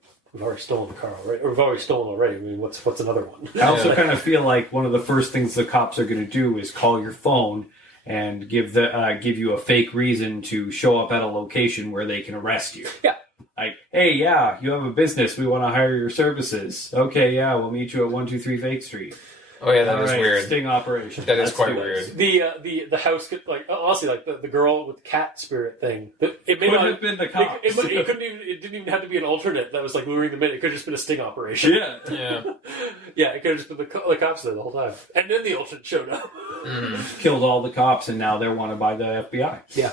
stolen the car already, or we've already stolen already. I mean, what's another one? I also kind of feel like one of the first things the cops are going to do is call your phone and give you a fake reason to show up at a location where they can arrest you. Yeah. Like, hey, yeah, you have a business. We want to hire your services. Okay, yeah, we'll meet you at 123 Fake Street. Oh yeah, that All is right, weird. Sting operation. That is Let's quite do weird. this. The house could, like, honestly, like the girl with the cat spirit thing. It may Could not have been the cops. It couldn't even. It didn't even have to be an alternate that was like luring them in. It could have just been a sting operation. Yeah. Yeah. Yeah, it could have just been the cops there the whole time, and then the alternate showed up. Killed all the cops, and now they're wanted by the FBI. Yeah.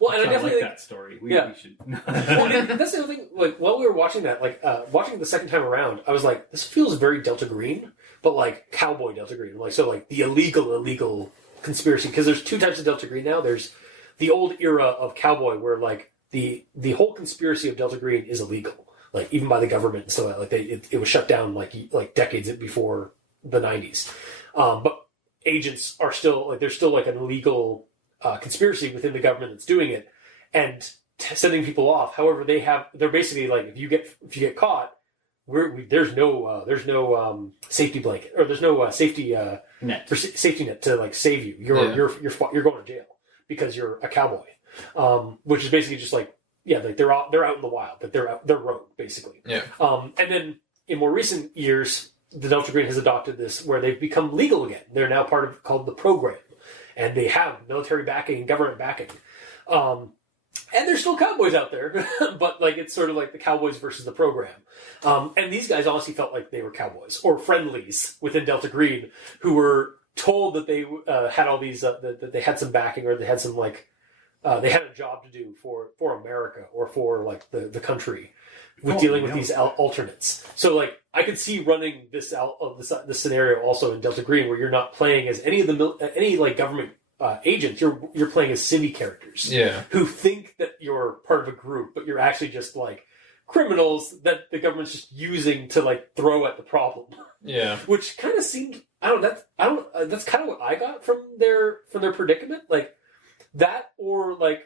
Well, and I I definitely like that story. We should. Well, that's the other thing. Like while we were watching that, watching it the second time around, I was like, this feels very Delta Green, but like cowboy Delta Green, like so, like the illegal conspiracy. Because there's two types of Delta Green now. There's the old era of cowboy, where like the whole conspiracy of Delta Green is illegal, like even by the government. So like it was shut down like decades before the 90s. But agents are still like there's still like an illegal conspiracy within the government that's doing it and sending people off. However, they're basically like if you get caught, there's no safety blanket or there's no safety Net. safety net to like save you. You're going to jail because you're a cowboy, which is basically just like like they're out in the wild, but they're rogue basically. Yeah. And then in more recent years, the Delta Green has adopted this where they've become legal again. They're now called the program. And they have military backing and government backing. And there's still cowboys out there, but like it's sort of like the cowboys versus the program. And these guys honestly felt like they were cowboys or friendlies within Delta Green who were told that they had all these, that they had some backing or they had some like, they had a job to do for America or for like the country with dealing with these alternates. So like I could see running this scenario also in Delta Green where you're not playing as any like government agents. You're playing as city characters who think that you're part of a group, but you're actually just like criminals that the government's just using to like throw at the problem. Yeah, which kind of seemed that's kind of what I got from their predicament, like that, or like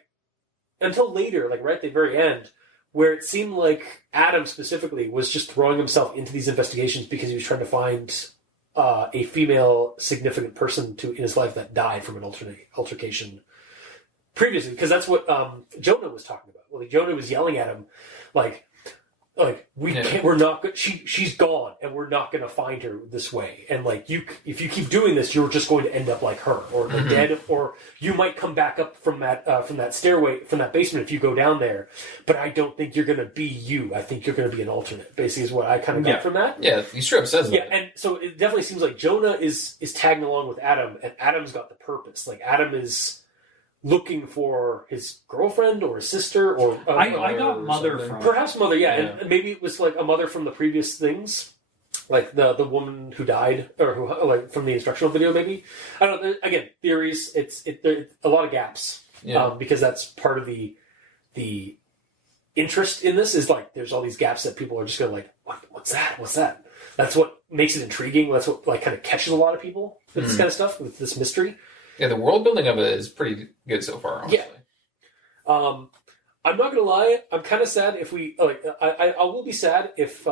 until later, like right at the very end, where it seemed like Adam specifically was just throwing himself into these investigations because he was trying to find a female significant person in his life that died from an altercation previously. Because that's what Jonah was talking about. Well, Jonah was yelling at him, like we're not good. She's gone, and we're not going to find her this way. And like if you keep doing this, you're just going to end up like her, or like dead, or you might come back up from that stairway, from that basement if you go down there. But I don't think you're going to be you. I think you're going to be an alternate. Basically, is what I kind of got from that. Yeah, he straight up says that. Yeah, and so it definitely seems like Jonah is tagging along with Adam, and Adam's got the purpose. Like Adam is looking for his girlfriend or his sister or I got mother from perhaps mother, and maybe it was like a mother from the previous things, like the woman who died or who like from the instructional video. Maybe I don't know. Again, theories. There's a lot of gaps because that's part of the interest in this is like there's all these gaps that people are just going like what's that? That's what makes it intriguing. That's what like kind of catches a lot of people with this kind of stuff, with this mystery. Yeah, the world building of it is pretty good so far, honestly. Yeah. I'm not gonna lie. I'm kind of sad if we like. I will be sad if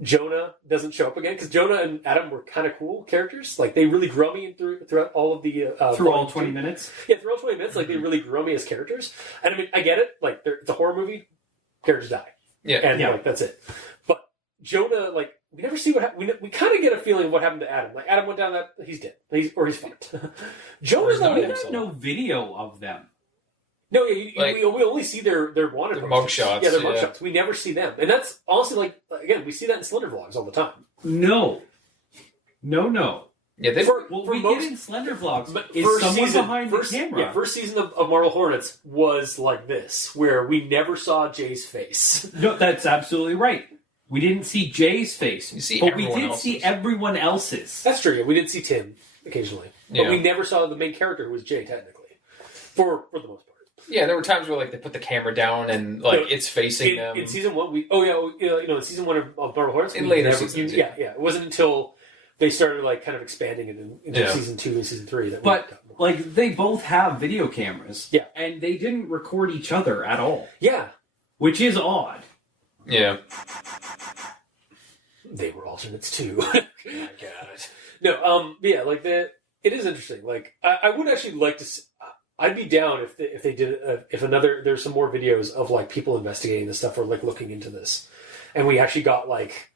Jonah doesn't show up again, because Jonah and Adam were kind of cool characters. Like they really grew me throughout all of the through all 20 minutes. Yeah, through all 20 minutes, like they really grew me as characters. And I mean, I get it. Like it's a horror movie. Characters die. Yeah, and like that's it. But Jonah, like. We never see what happened. We kind of get a feeling of what happened to Adam. Like Adam went down that he's dead, he's fucked. Jonah's not. We have no video of them. No, we only see their wanted mugshots. Yeah, their mugshots. We never see them, and that's honestly like again we see that in Slender vlogs all the time. No. Yeah, we get in Slender vlogs, but is someone behind the camera? Yeah, first season of Marvel Hornets was like this, where we never saw Jay's face. No, that's absolutely right. We didn't see Jay's face, but we did see everyone else's. That's true. Yeah, we did see Tim occasionally, but we never saw the main character, who was Jay, technically, for the most part. Yeah, there were times where like they put the camera down and like it's facing them. In season one, in season one of Marvel Hornets, in later seasons, yeah, it wasn't until they started like kind of expanding it into season 2 and season 3 that. But like they both have video cameras, yeah, and they didn't record each other at all, yeah, which is odd. Yeah. They were alternates too. Oh my god. No, yeah, like it is interesting. Like I would actually like to. I'd be down if they did there's some more videos of like people investigating this stuff or like looking into this, and we actually got like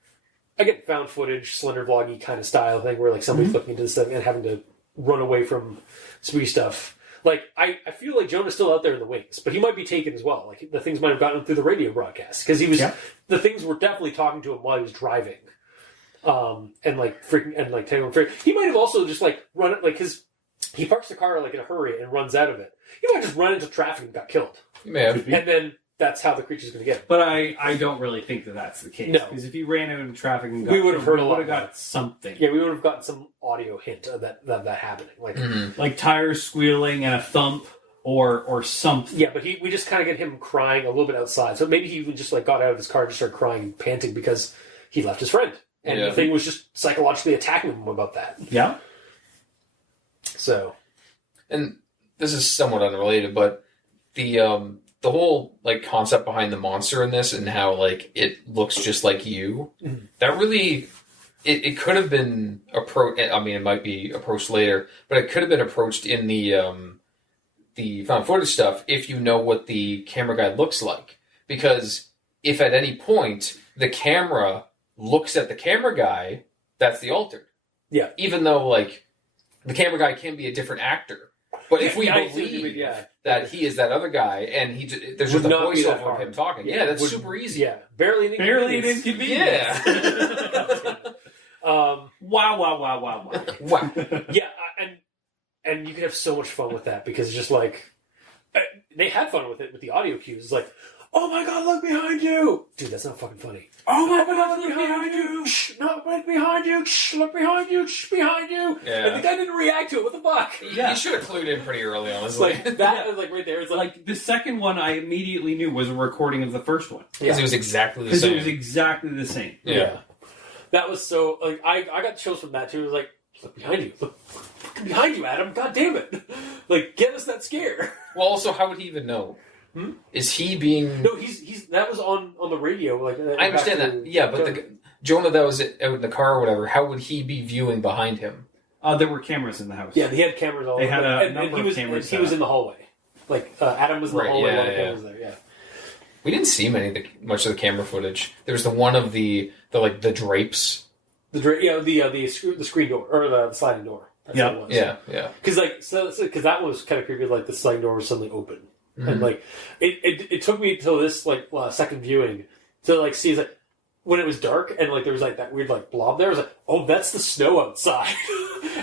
found footage, slender vloggy kind of style thing where like somebody's looking into this thing and having to run away from spooky stuff. Like I feel like Jonah's still out there in the wings, but he might be taken as well. Like the things might have gotten him through the radio broadcast because the things were definitely talking to him while he was driving, and like freaking and like taking him. He might have also just like run it like his. He parks the car like in a hurry and runs out of it. He might just run into traffic and got killed. He may have. And then that's how the creature's going to get him. But I don't really think that that's the case. No. Because if he ran out into traffic and got we would have heard a lot. We would have got something. Yeah, we would have gotten some audio hint of that happening. Like, like tires squealing and a thump or something. Yeah, but we just kind of get him crying a little bit outside. So maybe he even just like got out of his car and just started crying and panting because he left his friend. And the thing was just psychologically attacking him about that. Yeah. So... And this is somewhat unrelated, but the whole like concept behind the monster in this and how like it looks just like you, that really it could have been approached. I mean, it might be approached later, but it could have been approached in the found footage stuff if you know what the camera guy looks like. Because if at any point the camera looks at the camera guy, that's the altered. Yeah. Even though like the camera guy can be a different actor. But if we believe that he is that other guy, and there's just a voiceover of him talking, that's super easy. Yeah, barely an inconvenience. Yeah. Wow. Yeah, and you can have so much fun with that because it's just like they had fun with it with the audio cues. It's like, oh my god, look behind you, dude. That's not fucking funny. Oh my god, look behind you. Shh, no, look behind you. Shh, look behind you. Shh, behind you. Yeah. And the guy didn't react to it. What the fuck? Yeah. You should have clued in pretty early on. It's like that was like right there. It's like the second one I immediately knew was a recording of the first one. Because it was exactly the same. Because it was exactly the same. Yeah. That was so like I got chills from that too. It was like, look behind you. Look behind you, Adam. God damn it. Like, get us that scare. Well, also, how would he even know? Is he being... No, he's that was on the radio. Like I understand that. Yeah, but Jonah that was out in the car or whatever, how would he be viewing behind him? There were cameras in the house. Yeah, he had cameras all over. They had a number of cameras. He was in the hallway. Like, Adam was in the hallway while the cameras there, yeah. We didn't see much of the camera footage. There was the one of the drapes. The screen door, or the sliding door. That's what it was. Yeah. Because that was kind of creepy, like the sliding door was suddenly open. And like it took me till this like second viewing to like see like when it was dark and like there was like that weird like blob there. I was like, oh, that's the snow outside.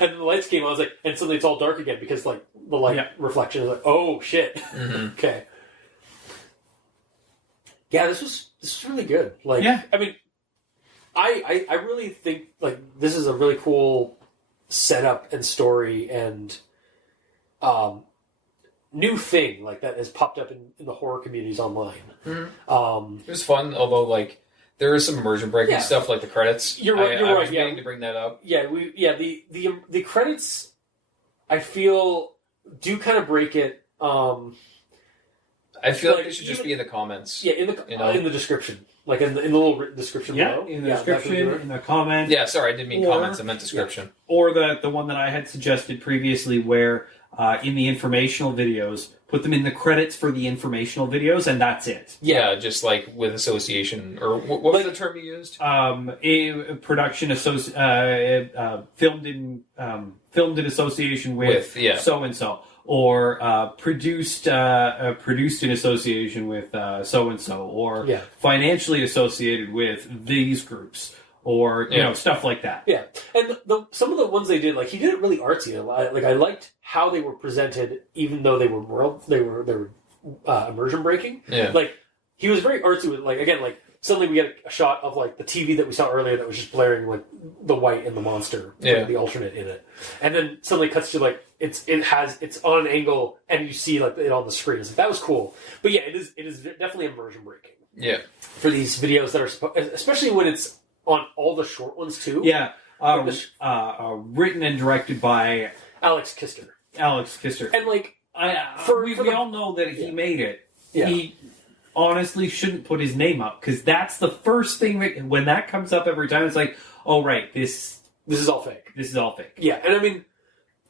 And the lights came on. I was like, and suddenly it's all dark again because like the light reflection is like, oh shit. Okay. Yeah, this was really good. Like, I mean, I really think like this is a really cool setup and story and new thing like that has popped up in the horror communities online. It was fun, although like there is some immersion breaking stuff like the credits. You're right. I was meaning to bring that up. The credits I feel do kind of break it. I feel like it should just be in the comments. Yeah, in the description. Like in the little description below. In the description, in the comment. Yeah, sorry, I didn't mean comments, I meant description. Yeah. Or the one that I had suggested previously where in the informational videos, put them in the credits for the informational videos, and that's it. Yeah, just like with association, or what was the term you used? A production filmed in association with so-and-so. Or produced in association with so and so, or financially associated with these groups, or you know stuff like that. Yeah, and some of the ones they did, like he did it really artsy. Like I liked how they were presented, even though they were immersion breaking. Yeah, like he was very artsy with like suddenly we get a shot of like the TV that we saw earlier that was just blaring like the white and the monster, like, the alternate in it, and then suddenly cuts to like it's on an angle and you see like it on the screen. So that was cool. But yeah, it is definitely immersion breaking. Yeah, for these videos that are especially when it's on all the short ones too. Yeah, written and directed by Alex Kister. And like we all know that he made it. Yeah. He honestly shouldn't put his name up because that's the first thing that when that comes up every time it's like, oh right, this is all fake. This is all fake. Yeah, and I mean,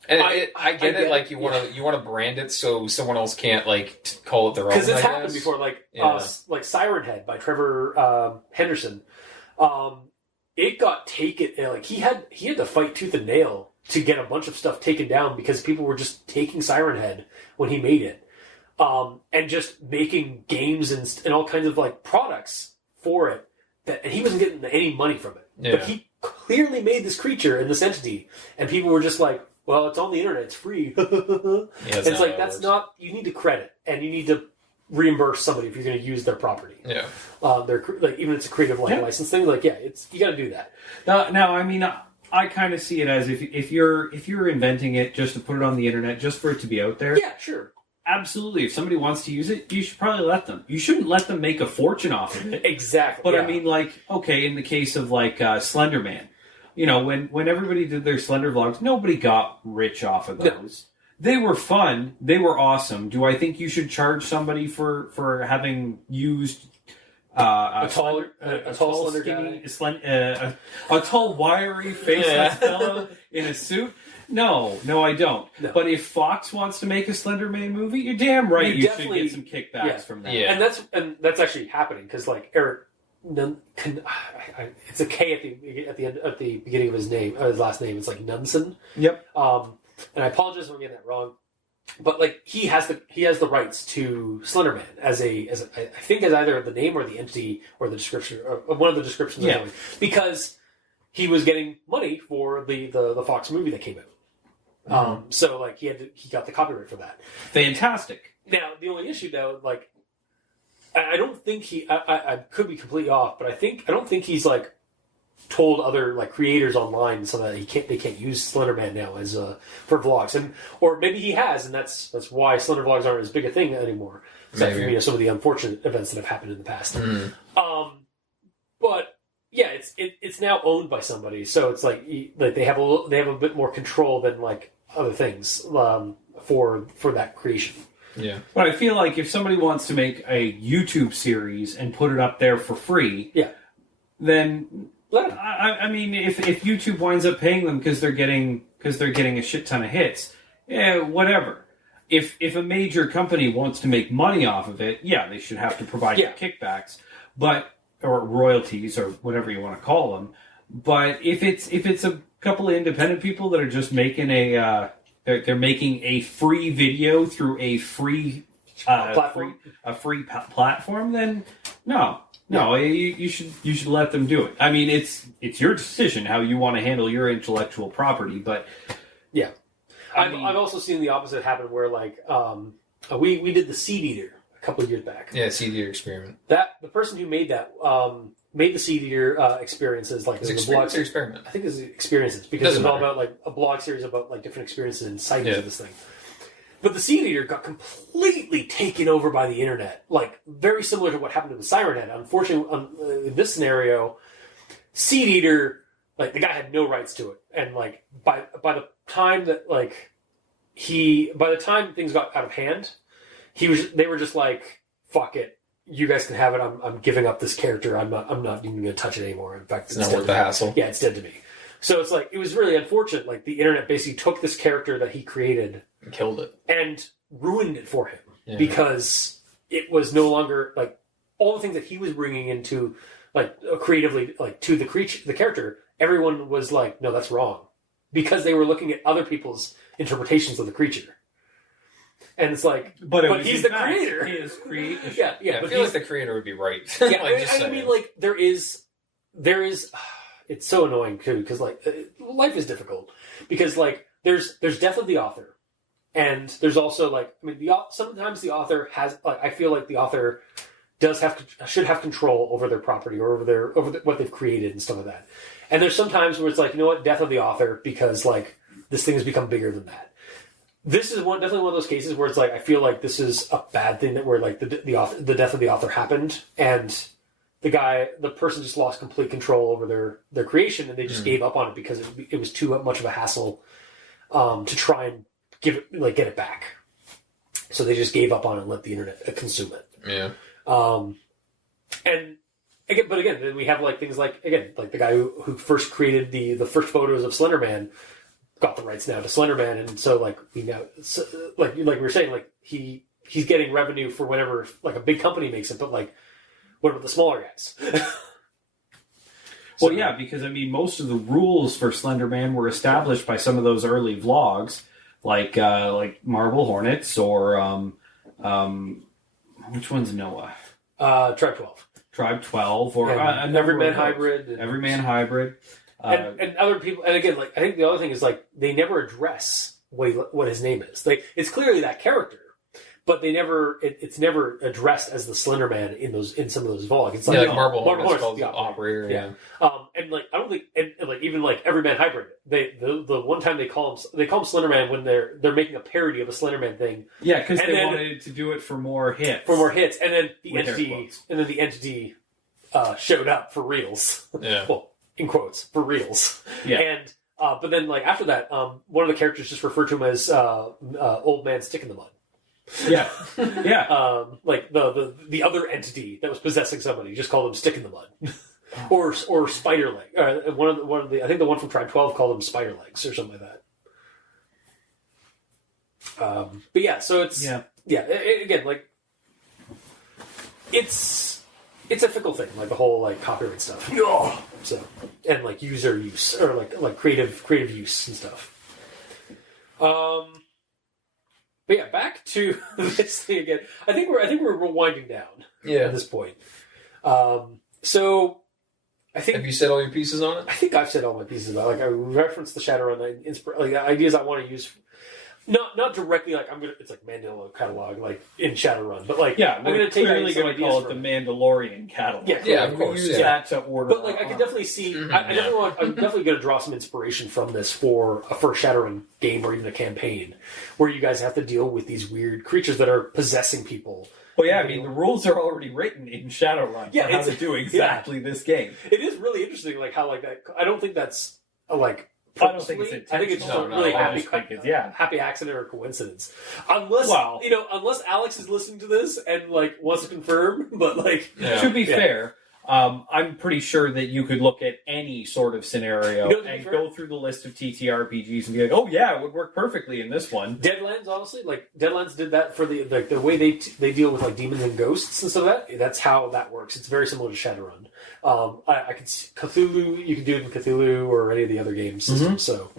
And I get it. Like you want to brand it so someone else can't like call it their own. Because it's happened before, like Siren Head by Trevor Henderson. It got taken. Like he had to fight tooth and nail to get a bunch of stuff taken down because people were just taking Siren Head when he made it, and just making games and all kinds of like products for it. And he wasn't getting any money from it. Yeah. But he clearly made this creature and this entity, and people were just like, well, it's on the internet, it's free. It's like, that's not, you need to credit, and you need to reimburse somebody if you're going to use their property. Yeah. They're like, even if it's a creative license thing, like, you got to do that. Now, I mean, I kind of see it as if you're inventing it just to put it on the internet, just for it to be out there. Yeah, sure. Absolutely. If somebody wants to use it, you should probably let them. You shouldn't let them make a fortune off of it. Exactly. But I mean, like, okay, in the case of like Slender Man, you know, when everybody did their Slender vlogs, nobody got rich off of those. No. They were fun. They were awesome. Do I think you should charge somebody for having used a tall, skinny, a tall, wiry, faceless fellow in a suit? No, I don't. No. But if Fox wants to make a Slender Man movie, you're damn right you should get some kickbacks from that. Yeah. And that's actually happening because like Eric. It's a K at the end at the beginning of his name, his last name. It's like Nunson. Yep. And I apologize if I'm getting that wrong, but like he has the rights to Slenderman as I think as either the name or the entity or the description or one of the descriptions. Yeah. Because he was getting money for the Fox movie that came out. Mm-hmm. So like he got the copyright for that. Fantastic. Now the only issue though, like. I don't think I could be completely off, but I don't think he's like told other like creators online so that they can't use Slenderman now as for vlogs, or maybe he has, and that's why Slender vlogs aren't as big a thing anymore. Except for some of the unfortunate events that have happened in the past. Mm. But yeah, it's now owned by somebody, so it's like they have a bit more control than like other things for that creation. Yeah. But I feel like if somebody wants to make a YouTube series and put it up there for free, then I mean, if YouTube winds up paying them because they're getting a shit ton of hits, whatever. If a major company wants to make money off of it, they should have to provide kickbacks, or royalties or whatever you want to call them. But if it's a couple of independent people that are just making they're making a free video through a free platform, then no, you should let them do it. I mean, it's your decision how you want to handle your intellectual property, but yeah, I've also seen the opposite happen where like we did the Seed Eater a couple of years back. Yeah, Seed Eater experiment. That the person who made that made the Seed Eater experiences like the blog experiment. I think it's experiences because it's all about like a blog series about like different experiences and sightings of this thing. But the Seed Eater got completely taken over by the internet, like very similar to what happened to the Siren Head. Unfortunately, in this scenario, Seed Eater, like the guy had no rights to it, and like by the time that like by the time things got out of hand, they were just like, fuck it. You guys can have it. I'm giving up this character. I'm not even going to touch it anymore. In fact, it's not worth the hassle. Yeah, it's dead to me. So it's like it was really unfortunate. Like the internet basically took this character that he created and killed it and ruined it for him because it was no longer like all the things that he was bringing into like creatively like to the character. Everyone was like, no, that's wrong, because they were looking at other people's interpretations of the creature. And it's like, but he's the creator. He is creator. Yeah. I feel like the creator would be right. Yeah, I mean, like there is. It's so annoying too because like life is difficult because like there's death of the author, and there's also like I mean sometimes the author has like I feel like the author should have control over their property or over what they've created and stuff like that. And there's sometimes where it's like, you know what, death of the author because like this thing has become bigger than that. This is definitely one of those cases where it's like I feel like this is a bad thing that where like the death of the author happened and the person just lost complete control over their creation and they just gave up on it because it was too much of a hassle to try and get it back. So they just gave up on it and let the internet consume it. Yeah. And again, then we have like things like again like the guy who first created the first photos of Slenderman. got the rights now to Slenderman, and so like we now, so, like we were saying, like he's getting revenue for whenever like a big company makes it, but like what about the smaller guys? Well, yeah, because I mean, most of the rules for Slenderman were established by some of those early vlogs, like Marble Hornets or which one's Noah? Tribe 12. Tribe 12 or Everyman Hybrid. Everyman Hybrid. And other people, and again, like I think the other thing is like they never address what his name is. Like it's clearly that character, but they never it's never addressed as the Slender Man in some of those vlogs. It's like, Marble Hornets Hornets called the the operator. Yeah. And like I don't think, and like even like Everyman Hybrid, the one time they call him Slender Man when they're making a parody of a Slender Man thing. Yeah, because they wanted to do it for more hits. And then the entity showed up for reals. Yeah. Well, in quotes, for reals. Yeah. And but then like after that, one of the characters just referred to him as Old Man Stick in the Mud. Yeah. Yeah. Like the other entity that was possessing somebody just called him Stick in the Mud. or Spider Leg. One of the I think the one from Tribe 12 called him Spider Legs or something like that. But yeah, so it's again like it's a fickle thing, like the whole like copyright stuff. So and like user use or like creative use and stuff. But yeah, back to this thing again. I think we're winding down at this point. So I think have you said all your pieces on it? I think I've said all my pieces about it. Like I referenced the Shadowrun, like the ideas I want to use. Not directly like I'm gonna. It's like Mandela Catalogue, like in Shadowrun, but like yeah, I'm gonna take clearly some going to ideas call it from the Mandalorian catalog. Yeah, of course. Use that to order. But like I can definitely see. I'm definitely going to draw some inspiration from this for a first Shadowrun game or even a campaign where you guys have to deal with these weird creatures that are possessing people. Well, yeah, I mean the rules are already written in Shadowrun. Yeah, for how to do exactly this game. It is really interesting, like how like that. I don't think that's like. I don't think it's intentional. I think it's just a really happy accident or coincidence. Unless Alex is listening to this and like wants to confirm, but like to be fair, I'm pretty sure that you could look at any sort of scenario and go through the list of TTRPGs and be like, oh yeah, it would work perfectly in this one. Deadlands, honestly, like Deadlands did that for the way they deal with like demons and ghosts and stuff like that. That's how that works. It's very similar to Shadowrun. I could see Cthulhu. You can do it in Cthulhu or any of the other game systems. So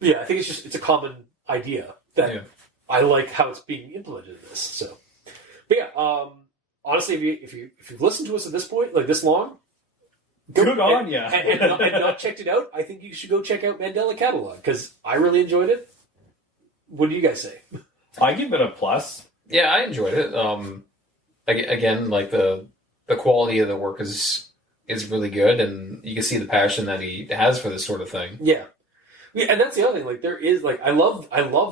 yeah, I think it's a common idea that I like how it's being implemented in this. So, but yeah. Honestly, if you've listened to us at this point, like this long, good on you, and not checked it out, I think you should go check out Mandela Catalogue because I really enjoyed it. What do you guys say? I give it a plus. Yeah, I enjoyed it. Again, like the quality of the work is really good, and you can see the passion that he has for this sort of thing. Yeah, and that's the other thing. Like there is like I love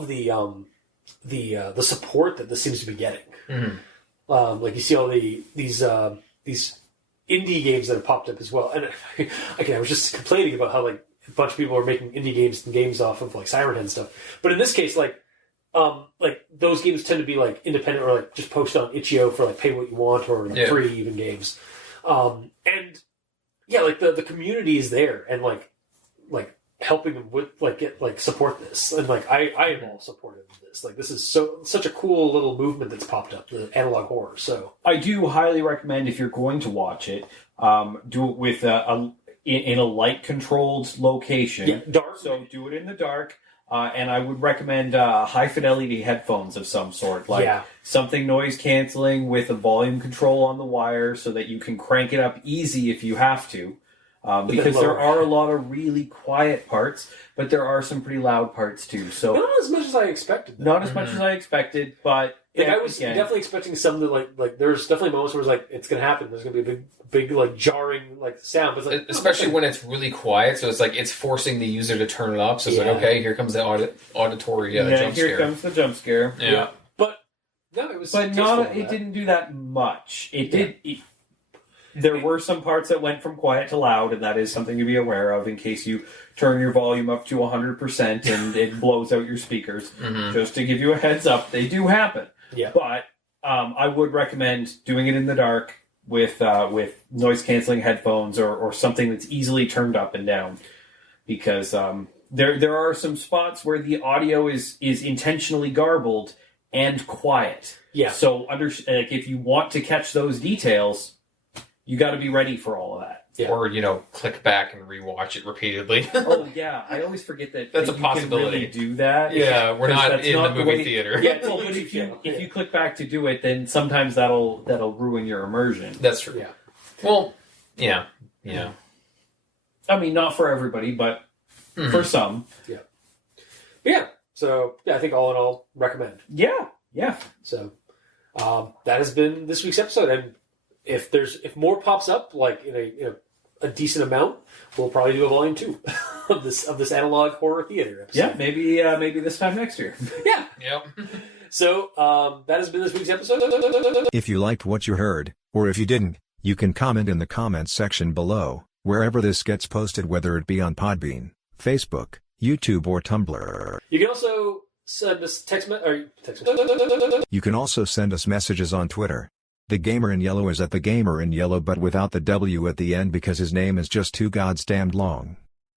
the support that this seems to be getting. Mm-hmm. Like you see all these indie games that have popped up as well, and again, I was just complaining about how like a bunch of people are making indie games and games off of like Siren Head and stuff. But in this case, like those games tend to be like independent or like just post on itch.io for like pay what you want or like free even games. And yeah, like the community is there and like helping them with like get like support this and like I am all supportive of this. Like this is such a cool little movement that's popped up, the analog horror. So I do highly recommend if you're going to watch it, do it with in a light controlled location. Yeah, dark. So do it in the dark. And I would recommend high fidelity headphones of some sort, like something noise canceling with a volume control on the wire, so that you can crank it up easy if you have to. Because there are a lot of really quiet parts, but there are some pretty loud parts too. So not as much as I expected. Not as much as I expected, but like, I was definitely expecting some to like. There's definitely moments where it's like it's gonna happen. There's gonna be a big like jarring like sound, but it's like, especially when it's really quiet. So it's like it's forcing the user to turn it up. So it's like okay, here comes the auditory jump scare. Here comes the jump scare. Yeah. But no, it was. But it didn't do that much. It did. There were some parts that went from quiet to loud, and that is something to be aware of in case you turn your volume up to 100% and it blows out your speakers. Mm-hmm. Just to give you a heads up, they do happen. Yeah. But I would recommend doing it in the dark with noise-canceling headphones or something that's easily turned up and down. Because, There are some spots where the audio is intentionally garbled and quiet. Yeah. So if you want to catch those details, you got to be ready for all of that. Yeah. Or, click back and rewatch it repeatedly. Oh, yeah. I always forget that That's that a you can possibility. really do that. Yeah, we're not That's in not the the movie way- theater. Yeah, it's Well, a but YouTube if you channel. click back to do it, then sometimes that'll ruin your immersion. That's true. Yeah. Well, yeah. I mean, not for everybody, but for some. Yeah. So, I think all in all, recommend. Yeah. So, that has been this week's episode. And if more pops up, like in a decent amount, we'll probably do a volume 2 of this analog horror theater episode. Yeah, maybe this time next year. Yeah. Yep. So, that has been this week's episode. If you liked what you heard, or if you didn't, you can comment in the comments section below, wherever this gets posted, whether it be on Podbean, Facebook, YouTube, or Tumblr. You can also send us text. You can also send us messages on Twitter. The Gamer in Yellow is at the Gamer in Yellow but without the W at the end because his name is just too goddamned long.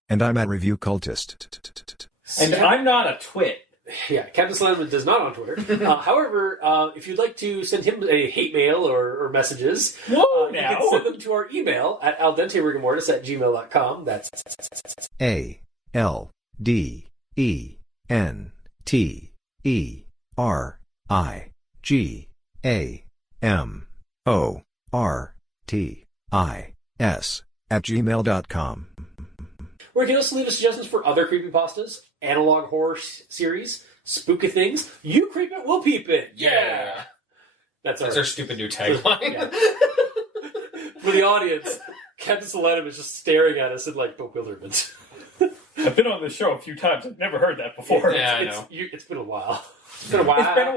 And I'm at Review Cultist. And I'm not a twit. Yeah, Captain Slam does not on Twitter. However, if you'd like to send him a hate mail or messages, Whoa, you now. can send them to our email at aldenterigamortis@gmail.com. That's ALDENTERIGAMORTIS where you can also leave us suggestions for other creepypastas, analog horror series, spooky things. You creep it, we'll peep it. Yeah! That's That's our stupid new tagline. Yeah. For the audience, Captain Solanum is just staring at us in bewilderment. I've been on this show a few times. I've never heard that before. Yeah, I know. It's been a while. It's been a while. It's been a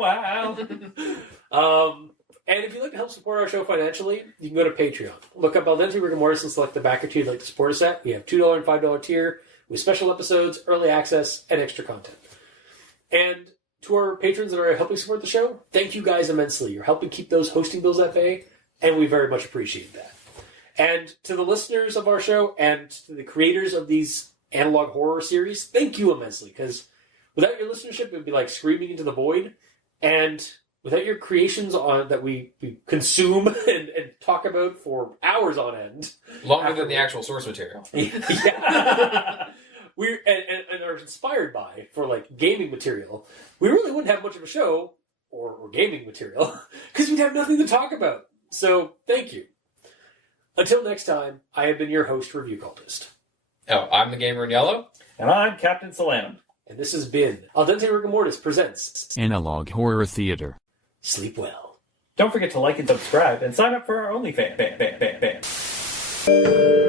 while. And if you'd like to help support our show financially, you can go to Patreon. Look up Al Dente Rigor Mortis and select the backer tier you'd like to support us at. We have $2 and $5 tier with special episodes, early access, and extra content. And to our patrons that are helping support the show, thank you guys immensely. You're helping keep those hosting bills at bay, and we very much appreciate that. And to the listeners of our show and to the creators of these analog horror series, thank you immensely, because without your listenership, it would be like screaming into the void, and without your creations that we consume and talk about for hours on end. Longer than the actual source material. Yeah. and are inspired by for gaming material. We really wouldn't have much of a show or gaming material because we'd have nothing to talk about. So thank you. Until next time, I have been your host, Review Cultist. Oh, I'm the Gamer in Yellow. And I'm Captain Solanum. And this has been Al Dente Rigor Mortis presents Analog Horror Theater. Sleep well. Don't forget to like and subscribe and sign up for our OnlyFans.